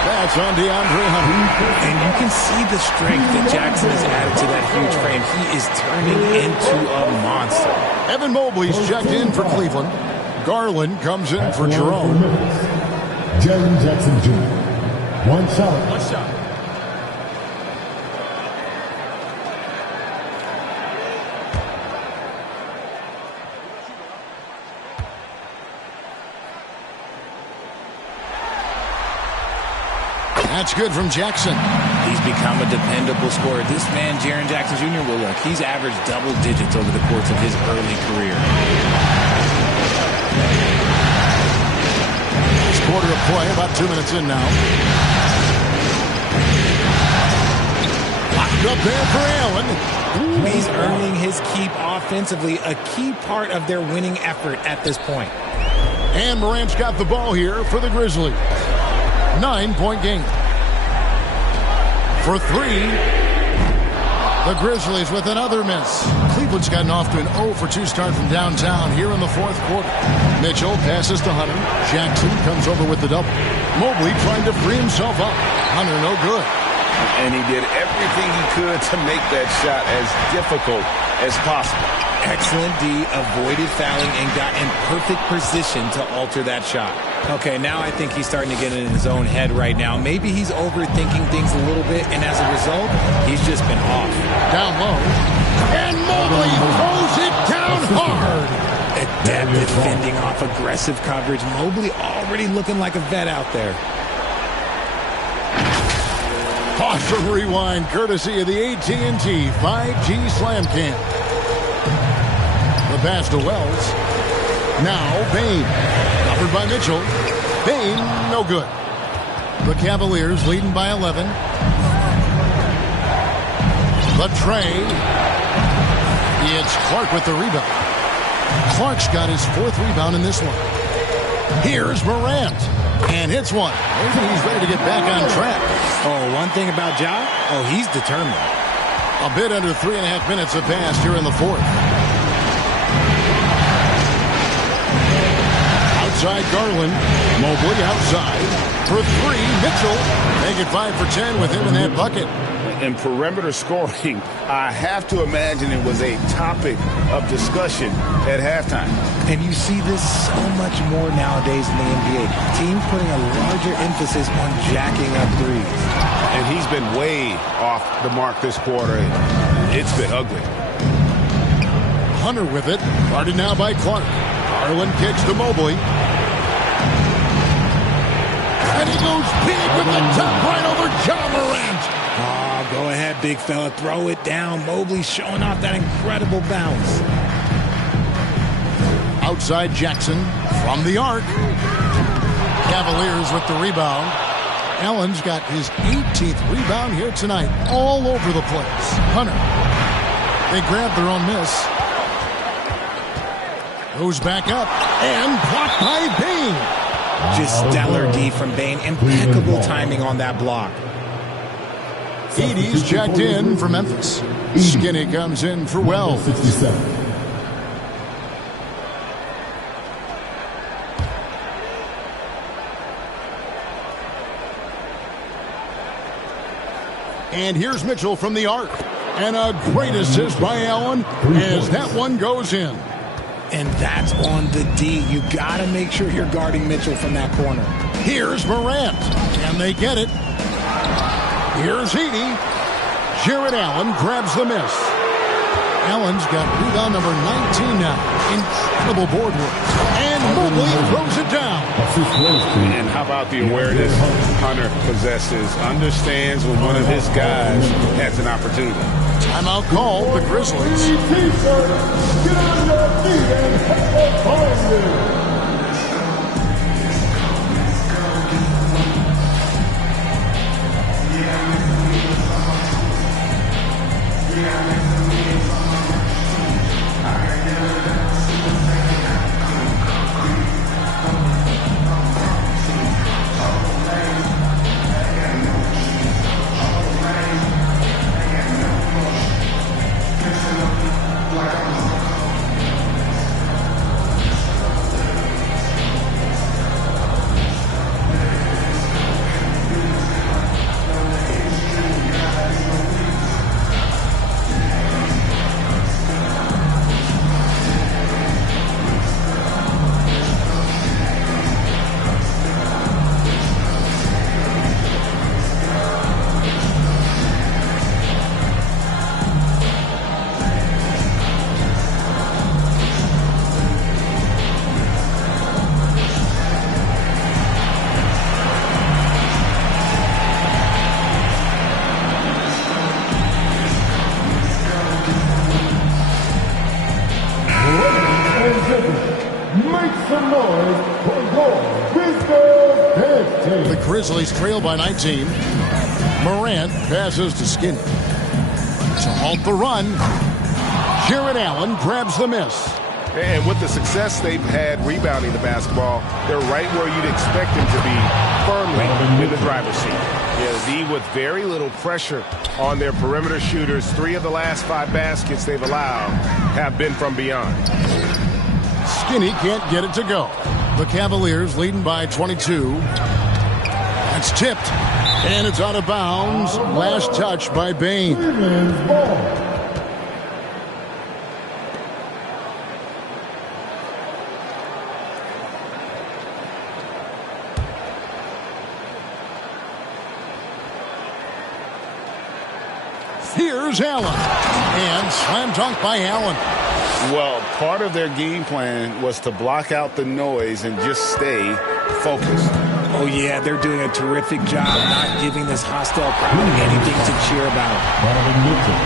That's on DeAndre Hunter. And you can see the strength that Jackson has added to that huge frame. He is turning into a monster. Evan Mobley's checked in for Cleveland. Garland comes in for Jerome. Jaren Jackson Jr. One shot. That's good from Jackson. He's become a dependable scorer. This man, Jaren Jackson Jr., well, look, he's averaged double digits over the course of his early career. First quarter of play, about 2 minutes in now. Locked up there for Allen. He's earning his keep offensively, a key part of their winning effort at this point. And Morant's got the ball here for the Grizzlies. 9-point game. For three, the Grizzlies with another miss. Cleveland's gotten off to an 0-for-2 start from downtown here in the fourth quarter. Mitchell passes to Hunter. Jackson comes over with the double. Mobley trying to free himself up. Hunter no good. And he did everything he could to make that shot as difficult as possible. Excellent D, avoided fouling and got in perfect position to alter that shot. Okay, now I think he's starting to get in his own head right now. Maybe he's overthinking things a little bit, and as a result, he's just been off. Down low. And Mobley throws it down hard. Adept at fending off aggressive coverage. Mobley already looking like a vet out there. Awesome rewind, courtesy of the AT&T 5G Slam Cam. The pass to Wells. Now Bane. Covered by Mitchell. Bane, no good. The Cavaliers leading by 11. The tray. It's Clark with the rebound. Clark's got his fourth rebound in this one. Here's Morant. And hits one. Maybe he's ready to get back on track. Oh, one thing about Ja, he's determined. A bit under 3.5 minutes have passed here in the fourth. Outside Garland. Mobley outside. For three, Mitchell. Make it 5 for 10 with him in that bucket. In perimeter scoring, I have to imagine it was a topic of discussion at halftime. And you see this so much more nowadays in the NBA. Teams putting a larger emphasis on jacking up threes. And he's been way off the mark this quarter. It's been ugly. Hunter with it. Guarded now by Clark. Garland kicks to Mobley. And he goes big with the top right over Ja Morant. Oh, go ahead, big fella. Throw it down. Mobley showing off that incredible bounce. Outside Jackson from the arc. Cavaliers with the rebound. Allen's got his 18th rebound here tonight. All over the place. Hunter. They grab their own miss. Goes back up. And blocked by Bane. Just stellar D from Bane. Impeccable timing on that block. Edey's checked in for Memphis. Skinny comes in for Wells. 67. And here's Mitchell from the arc. And a great assist by Allen as that one goes in. And that's on the D. You got to make sure you're guarding Mitchell from that corner. Here's Morant. And they get it. Here's Edey. Jarrett Allen grabs the miss. Allen's got rebound number 19 now. Incredible board work. And Mobley throws it down. And how about the awareness Hunter possesses? Understands when one of his guys has an opportunity. Timeout called the Grizzlies. Get on your feet and help find it. The Grizzlies trail by 19. Morant passes to Skinny. To halt the run, Jarrett Allen grabs the miss. And with the success they've had rebounding the basketball, they're right where you'd expect them to be, firmly in the driver's seat. Yeah, D with very little pressure on their perimeter shooters. 3 of the last 5 baskets they've allowed have been from beyond. Skinny can't get it to go. The Cavaliers leading by 22. That's tipped, and it's out of bounds. Last touch by Bane. Here's Allen, and slam dunk by Allen. Well, part of their game plan was to block out the noise and just stay focused. Oh, yeah, they're doing a terrific job not giving this hostile crowd anything to cheer about. Donovan Mitchell,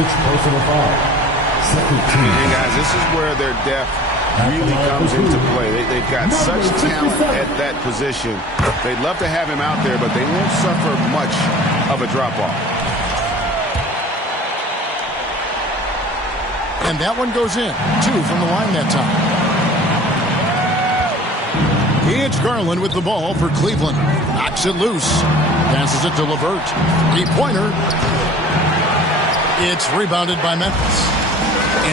6 personal foul. Second team. And guys, this is where their depth really comes into play. They've got such talent at that position. They'd love to have him out there, but they won't suffer much of a drop-off. And that one goes in. 2 from the line that time. It's Garland with the ball for Cleveland. Knocks it loose. Passes it to LeVert. 3-pointer. It's rebounded by Memphis.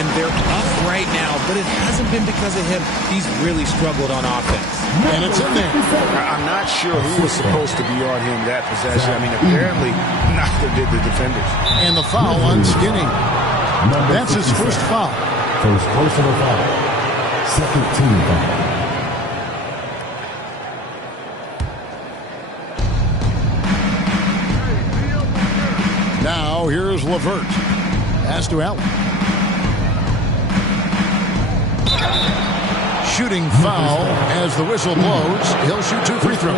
And they're up right now, but it hasn't been because of him. He's really struggled on offense. And it's in there. I'm not sure who was supposed to be on him that possession. I mean, apparently neither did the defenders. And the foul on Skinny. That's his first foul. First personal foul. Second team foul. Now here's LeVert. Pass to Allen. Shooting foul as the whistle blows. He'll shoot 2 free throws.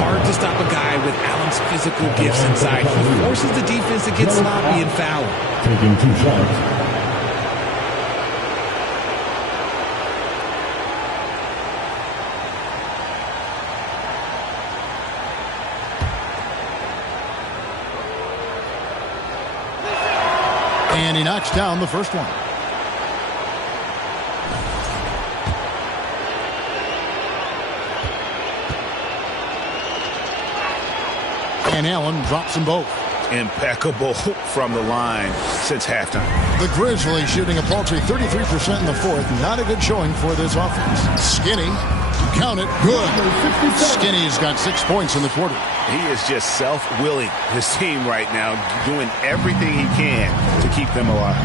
Hard to stop a guy with Allen's physical gifts inside. He forces the defense to get sloppy and foul. Taking 2 shots. And he knocks down the first one. And Allen drops them both. Impeccable from the line since halftime. The Grizzlies shooting a paltry 33% in the fourth. Not a good showing for this offense. Skinny, count it, good. Skinny's got 6 points in the quarter. He is just self-willing, his team right now, doing everything he can to keep them alive.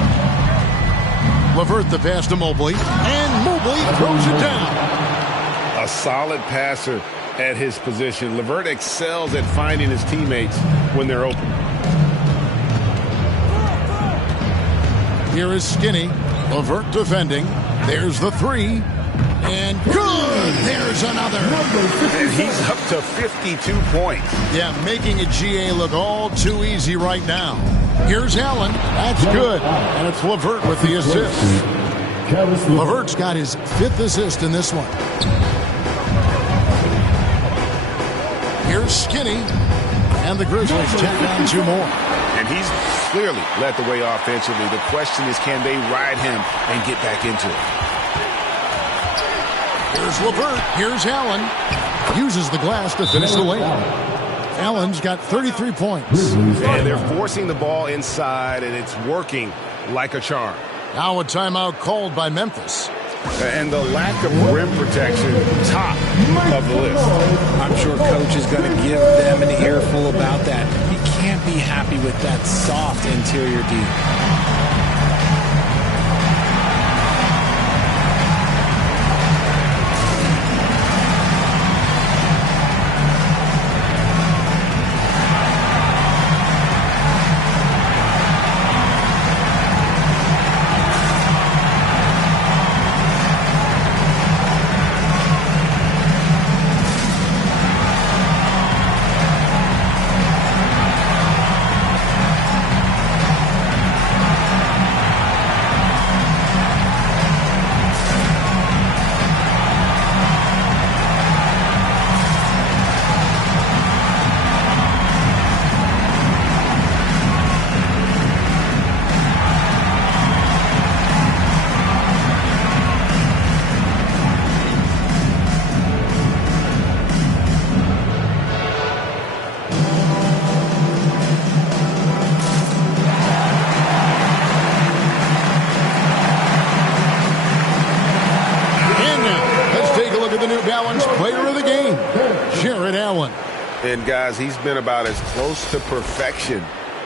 LeVert the pass to Mobley, and Mobley throws it down. A solid passer at his position. LeVert excels at finding his teammates when they're open. Here is Skinny. LeVert defending. There's the 3. And good! There's another. And he's up to 52 points. Yeah, making a GA look all too easy right now. Here's Allen. That's good. And it's LeVert with the assist. LeVert's got his 5th assist in this one. Here's Skinny. And the Grizzlies tack on 2 more. And he's clearly led the way offensively. The question is, can they ride him and get back into it? Here's LeVert. Here's Allen. Uses the glass to finish the layup. Allen's got 33 points. And they're forcing the ball inside, and it's working like a charm. Now a timeout called by Memphis. And the lack of rim protection, top of the list. I'm sure Coach is going to give them an earful about that. He can't be happy with that soft interior D. And guys, he's been about as close to perfection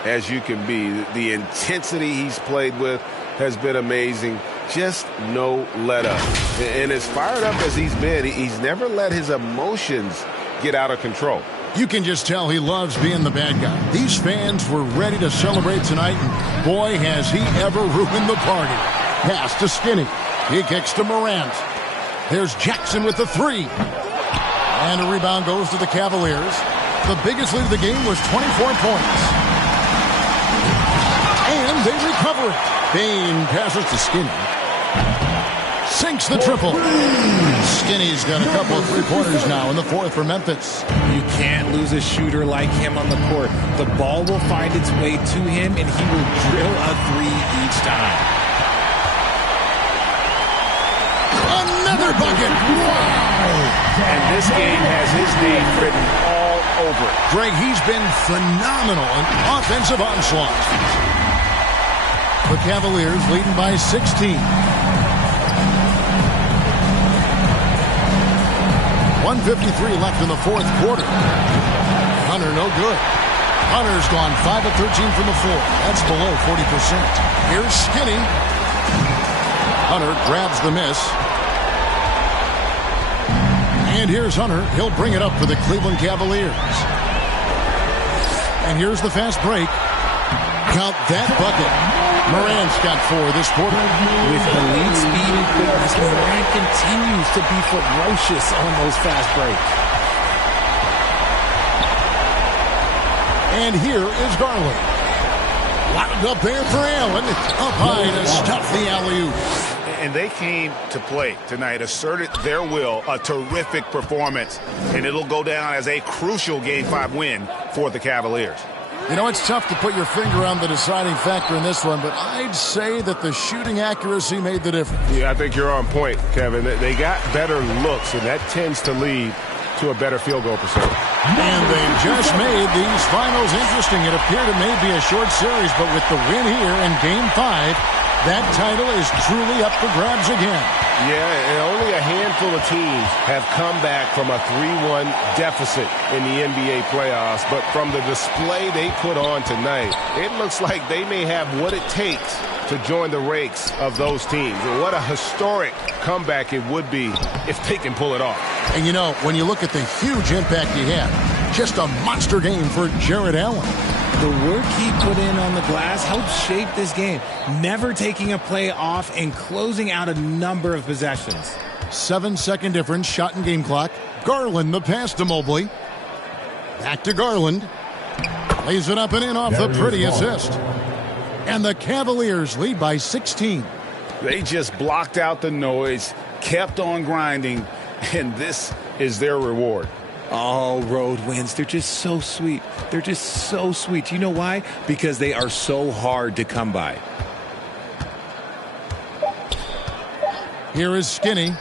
as you can be. The intensity he's played with has been amazing. Just no let up. And as fired up as he's been, he's never let his emotions get out of control. You can just tell he loves being the bad guy. These fans were ready to celebrate tonight, and boy, has he ever ruined the party. Pass to Skinny. He kicks to Morant. There's Jackson with the 3. And a rebound goes to the Cavaliers. The biggest lead of the game was 24 points. And they recover it. Bane passes to Skinny. Sinks the triple. Skinny's got a couple of 3-pointers now in the 4th for Memphis. You can't lose a shooter like him on the court. The ball will find its way to him, and he will drill a 3 each time. Another bucket. Wow. And this game has his name written all over it. Greg, he's been phenomenal in offensive onslaught. The Cavaliers leading by 16. 1:53 left in the 4th quarter. Hunter no good. Hunter's gone 5 of 13 from the floor. That's below 40%. Here's Skinny. Hunter grabs the miss. And here's Hunter. He'll bring it up for the Cleveland Cavaliers. And here's the fast break. Count that bucket. Morant's got 4 this quarter. With elite speed and quickness, Morant continues to be ferocious on those fast breaks. And here is Garland. Locked up there for Allen. Up high to stuff the alley-oop. And they came to play tonight, asserted their will, a terrific performance, and it'll go down as a crucial Game 5 win for the Cavaliers. You know, it's tough to put your finger on the deciding factor in this one, but I'd say that the shooting accuracy made the difference. Yeah, I think you're on point, Kevin. They got better looks, and that tends to lead to a better field goal percentage. And they just made these finals interesting. It appeared it may be a short series, but with the win here in Game 5, that title is truly up for grabs again. Yeah, and only a handful of teams have come back from a 3-1 deficit in the NBA playoffs. But from the display they put on tonight, it looks like they may have what it takes to join the ranks of those teams. And what a historic comeback it would be if they can pull it off. And you know, when you look at the huge impact he had, just a monster game for Jarrett Allen. The work he put in on the glass helped shape this game, never taking a play off and closing out a number of possessions. 7-second difference, shot and game clock. Garland, the pass to Mobley. Back to Garland. Lays it up and in off the pretty assist. And the Cavaliers lead by 16. They just blocked out the noise, kept on grinding, and this is their reward. Oh, road wins. They're just so sweet. They're just so sweet. You know why? Because they are so hard to come by. Here is Skinny.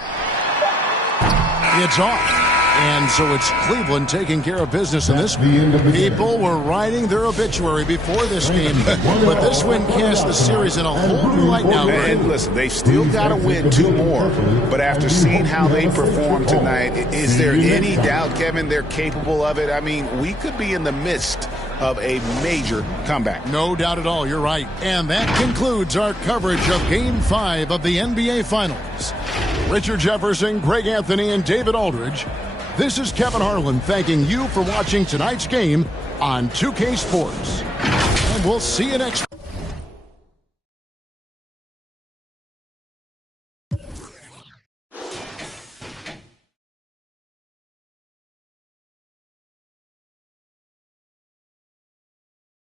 It's off. And so it's Cleveland taking care of business in this one. People were writing their obituary before this game, but this win cast the series in a whole new light now. And listen, they still got to win 2 more, but after seeing how they performed tonight, is there any doubt, Kevin, they're capable of it? I mean, we could be in the midst of a major comeback. No doubt at all, you're right. And that concludes our coverage of Game 5 of the NBA Finals. Richard Jefferson, Greg Anthony, and David Aldridge. This is Kevin Harlan thanking you for watching tonight's game on 2K Sports. And we'll see you next